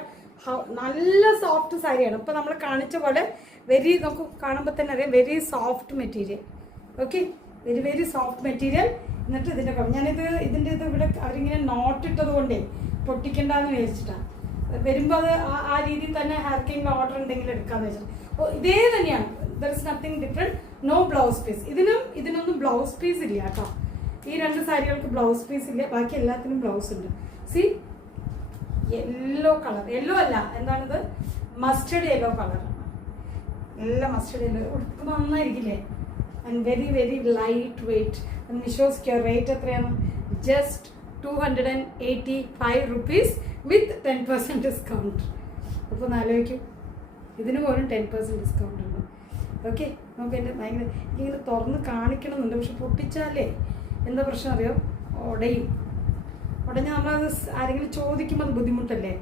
നല്ല സോഫ്റ്റ് സാരിയാണ്. ഇപ്പോൾ നമ്മൾ കാണിച്ച പോലെ നമുക്ക് കാണുമ്പോൾ തന്നെ അറിയാം, very soft material. Okay, very very soft material. എന്നിട്ട് ഇതിൻ്റെ ഇതിൻ്റെ ഇവിടെ അവരിങ്ങനെ നോട്ടിട്ടത് കൊണ്ടേ പൊട്ടിക്കണ്ടെന്ന് വിചാരിച്ചിട്ടാണ്. വരുമ്പോൾ അത് ആ രീതിയിൽ തന്നെ ഹെയർക്കിങ്ങിൻ്റെ ഓർഡർ ഉണ്ടെങ്കിൽ എടുക്കാമെന്ന് വെച്ചിട്ട്. അപ്പോൾ ഇതേ തന്നെയാണ്. There is nothing different. No blouse piece. ഇതിനൊന്നും ബ്ലൗസ് പീസ് ഇല്ല കേട്ടോ. ഈ രണ്ട് സാരികൾക്ക് ബ്ലൗസ് പീസ് ഇല്ല, ബാക്കി എല്ലാത്തിനും ബ്ലൗസ് ഉണ്ട്. സി, യെല്ലോ കളർ, യെല്ലോ അല്ല, എന്താണിത്, മസ്റ്റേർഡ് യെല്ലോ കളറാണ്. നല്ല മസ്റ്റേർഡ് ഉണ്ട്. ഉടുക്കുമ്പോൾ നന്നായിരിക്കില്ലേ? And very very light weight. And വിശ്വസിക്കുക, റേറ്റ് എത്രയാണ്? Just 285 rupees with 10% discount. അപ്പോൾ ഒന്ന് ആലോചിക്കും, ഇതിന് പോലും 10% ഡിസ്കൗണ്ട് ഉണ്ട്. ഓക്കെ, നമുക്ക് എൻ്റെ ഭയങ്കര എനിക്കിങ്ങനെ തുറന്ന് കാണിക്കണമെന്നുണ്ട്. പക്ഷെ പൊട്ടിച്ചാലേ എന്താ പ്രശ്നം അറിയോ? ഉടഞ്ഞ് നമ്മളത് ആരെങ്കിലും ചോദിക്കുമ്പോൾ അത് ബുദ്ധിമുട്ടല്ലേ?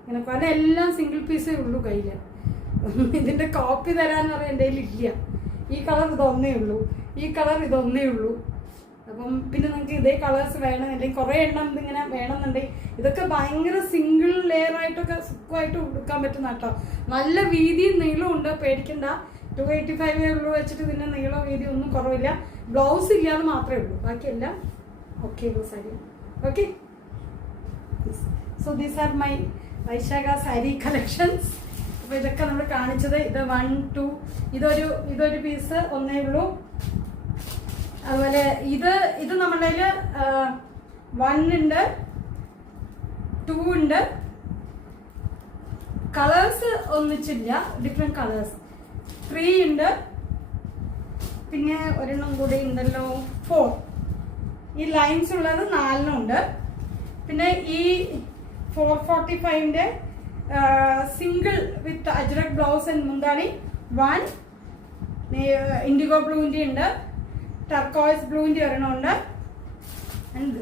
ഇങ്ങനെ പല എല്ലാം സിംഗിൾ പീസേ ഉള്ളൂ കയ്യിൽ. ഇതിൻ്റെ കോപ്പി തരാമെന്ന് പറയാൻ എൻ്റെ കയ്യിലില്ല. ഈ കളർ ഇതൊന്നേ ഉള്ളൂ, ഈ കളർ ഇതൊന്നേ ഉള്ളൂ. അപ്പം പിന്നെ നിങ്ങൾക്ക് ഇതേ കളേഴ്സ് വേണമെന്നുണ്ടെങ്കിൽ കുറേ എണ്ണം ഇതിങ്ങനെ വേണമെന്നുണ്ടെങ്കിൽ ഇതൊക്കെ ഭയങ്കര സിംഗിൾ ലെയർ ആയിട്ടൊക്കെ സുഖമായിട്ട് ഉടുക്കാൻ പറ്റുന്ന കേട്ടോ. നല്ല വീതിയും നീളവും ഉണ്ട്, പേടിക്കണ്ട. 285 ഉള്ളൂ വെച്ചിട്ട് ഇതിൻ്റെ നീളോ വീതി ഒന്നും കുറവില്ല. ബ്ലൗസ് ഇല്ലാതെ മാത്രമേ ഉള്ളൂ, ബാക്കിയെല്ലാം ഓക്കെ ഉള്ളൂ sari. Okay, so these are my Vaishakha sari collections. അപ്പോൾ ഇതൊക്കെ നമ്മൾ കാണിച്ചത് ഇത് 1 2 ഇതൊരു പീസ് ഒന്നേ ഉള്ളൂ. അതുപോലെ ഇത് നമ്മുടെ കയ്യിൽ 1 ഉണ്ട്, 2 ഉണ്ട്. Colours ഒന്നിച്ചില്ല, different colours. 3 ഉണ്ട്, പിന്നെ ഒരെണ്ണം കൂടി ഉണ്ടല്ലോ 4. ഈ ലൈൻസ് ഉള്ളത് 4 ഉണ്ട്. പിന്നെ ഈ 445ൻ്റെ single with Ajrak blouse and മുന്താണി 1. ഇൻഡിഗോ ബ്ലൂവിൻ്റെ ഉണ്ട്, ടർക്കോയ്സ് ബ്ലൂവിൻ്റെ ഒരെണ്ണമുണ്ട്. ആൻഡ്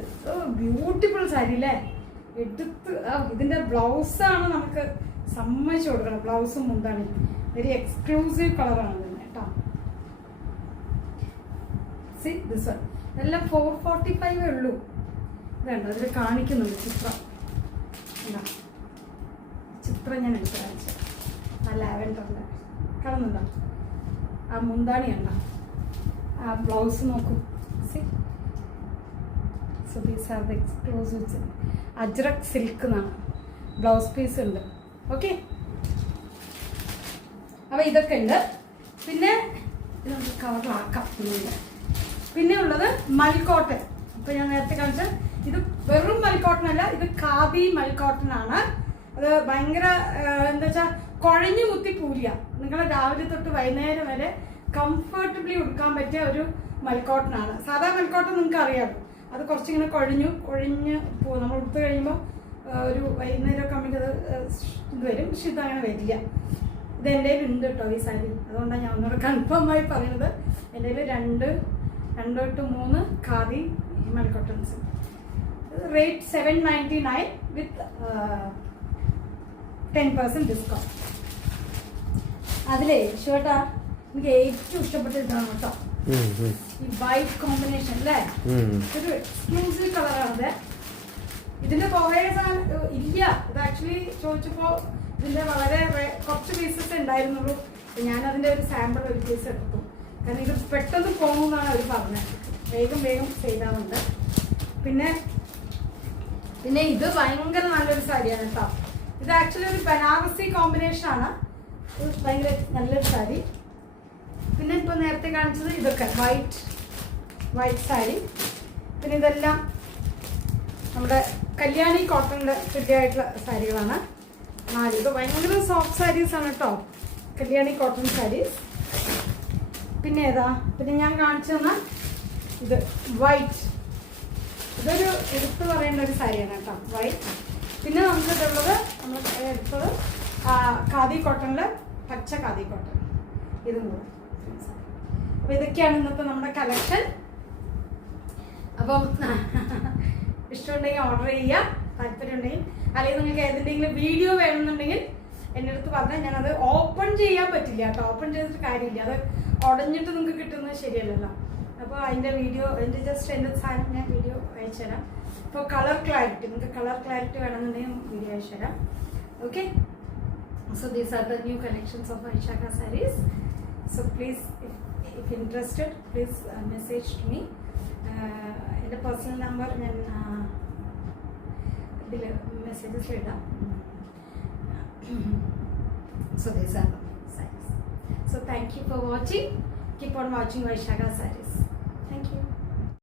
ബ്യൂട്ടിഫുൾ സാരി അല്ലേ? എടുത്ത് ഇതിൻ്റെ ബ്ലൗസാണ് നമുക്ക് സമ്മതിച്ചു കൊടുക്കണം. ബ്ലൗസും മുന്താണി വെരി എക്സ്ക്ലൂസീവ് കളറാണ് ഇതിന് കേട്ടോ. സി ദിസ് വൺ എല്ലാം 445 ഉള്ളൂ. ഇതുണ്ട്, അതിൽ കാണിക്കുന്നുണ്ട് ചിത്രം. ചിത്രം ഞാൻ എടുത്ത് കാണിച്ചത് ആ ലാവൻഡറിൻ്റെ കാണുന്നുണ്ടോ? ആ മുന്താണി ഉണ്ടോ? ആ ബ്ലൗസ് നോക്കൂ. See, so these are the exclusives. Ajrak silk എന്നാണ് ബ്ലൗസ് പീസ് ഉണ്ട്. ഓക്കെ, അപ്പോൾ ഇതൊക്കെ ഉണ്ട്. പിന്നെ ഇത് നമുക്ക് കവറിലാക്കാം. പിന്നെ ഉള്ളത് മൽക്കോട്ടൺ. ഇപ്പോൾ ഞാൻ നേരത്തെ കാണിച്ച ഇത് വെറും മൽക്കോട്ടൺ അല്ല, ഇത് ഖാദി മൽക്കോട്ടൺ ആണ്. അത് ഭയങ്കര എന്താ വെച്ചാൽ കുഴഞ്ഞു കുത്തി പൂരിയ. നിങ്ങൾ രാവിലെ തൊട്ട് വൈകുന്നേരം വരെ കംഫർട്ടബിളി ഉടുക്കാൻ പറ്റിയ ഒരു മൽക്കോട്ടൺ ആണ്. സാധാ മൽക്കോട്ടൺ നിങ്ങൾക്ക് അറിയാമല്ലോ, അത് കുറച്ചിങ്ങനെ കുഴഞ്ഞ് പോകും. നമ്മൾ ഉടുത്ത് കഴിയുമ്പോൾ ഒരു വൈകുന്നേരമൊക്കെ ആകുമ്പോൾ അത് ഇത് വരും. പക്ഷെ ഇതങ്ങനെ വരില്ല. ഇത് എൻ്റെ കയ്യിൽ ഉണ്ട് കേട്ടോ ഈ സാരി, അതുകൊണ്ടാണ് ഞാൻ ഒന്നുകൂടെ കൺഫേമായി പറയുന്നത്. എൻ്റെ കയ്യിൽ 2 to 3 khadi mulcottons. Rate 799 with 10% discount. അതിലേ ഷർട്ടാ എനിക്ക് ഏറ്റവും ഇഷ്ടപ്പെട്ട ഇതാണ് കേട്ടോ, ഈ വൈറ്റ് കോമ്പിനേഷൻ അല്ലേ? ഒരു എക്സ്ക്ലൂസീവ് കളറാണത്. ഇതിന്റെ കുറേ സാധനം ഇല്ല. ഇത് ആക്ച്വലി ചോദിച്ചപ്പോൾ ഇതിന്റെ വളരെ കുറച്ച് പീസസ് ഉണ്ടായിരുന്നുള്ളൂ. ഞാനതിന്റെ ഒരു സാമ്പിൾ ഒരു പീസ് എടുത്തു. കാരണം ഇത് പെട്ടെന്ന് പോകുമെന്നാണ് അവർ പറഞ്ഞത്. വേഗം ചെയ്താറുണ്ട്. പിന്നെ ഇത് ഭയങ്കര നല്ലൊരു സാരിയാണ് കേട്ടോ. ഇത് ആക്ച്വലി ഒരു ബനാറസി കോമ്പിനേഷൻ ആണ്. ഇത് ഭയങ്കര നല്ലൊരു സാരി. പിന്നെ ഇപ്പോൾ നേരത്തെ കാണിച്ചത് ഇതൊക്കെ വൈറ്റ് സാരി. പിന്നെ ഇതെല്ലാം നമ്മുടെ കല്യാണി കോട്ടണിൻ്റെ തുല്യമായിട്ടുള്ള സാരികളാണ്. 4 ഇത് ഭയങ്കര സോഫ്റ്റ് സാരീസാണ് കേട്ടോ, കല്യാണി കോട്ടൺ സാരീസ്. പിന്നെ പിന്നെ ഞാൻ കാണിച്ചു തന്ന ഇത് വൈറ്റ്, ഇതൊരു എടുത്ത് പറയേണ്ട ഒരു സാരിയാണ് കേട്ടോ, വൈറ്റ്. പിന്നെ നമുക്കിതുള്ളത് നമ്മൾ എടുത്തത് ഖാദി കോട്ടണിൽ പച്ച ഖാദി കോട്ടൺ, ഇതും കൂടെ. അപ്പോൾ ഇതൊക്കെയാണ് ഇന്നത്തെ നമ്മുടെ കളക്ഷൻ. അപ്പം ഇഷ്ടമുണ്ടെങ്കിൽ ഓർഡർ ചെയ്യുക, താല്പര്യം ഉണ്ടെങ്കിൽ. അല്ലെങ്കിൽ നിങ്ങൾക്ക് ഏതെങ്കിലും വീഡിയോ വേണമെന്നുണ്ടെങ്കിൽ എൻ്റെ അടുത്ത് പറഞ്ഞാൽ ഞാനത് ഓപ്പൺ ചെയ്യാൻ പറ്റില്ല കേട്ടോ. ഓപ്പൺ ചെയ്തിട്ട് കാര്യമില്ല, അത് ഉടഞ്ഞിട്ട് നിങ്ങൾക്ക് കിട്ടുന്നത് ശരിയല്ലല്ലോ. അപ്പോൾ അതിൻ്റെ വീഡിയോ ജസ്റ്റ് എൻ്റെ സാധനം ഞാൻ വീഡിയോ അയച്ചു തരാം. ഇപ്പോൾ കളർ ക്ലാരിറ്റി, നിങ്ങൾക്ക് കളർ ക്ലാരിറ്റി വേണമെന്നുണ്ടെങ്കിൽ വീഡിയോ അയച്ചു തരാം. Okay, so these are the new collections of Vaishakha sarees. So please, if interested, please message to me. എൻ്റെ പേഴ്സണൽ നമ്പർ ഞാൻ ഇതിൽ മെസ്സേജസ് ഇടാം. So these are the sarees. So thank you for watching. Keep on watching Vaishakha sarees. Thank you.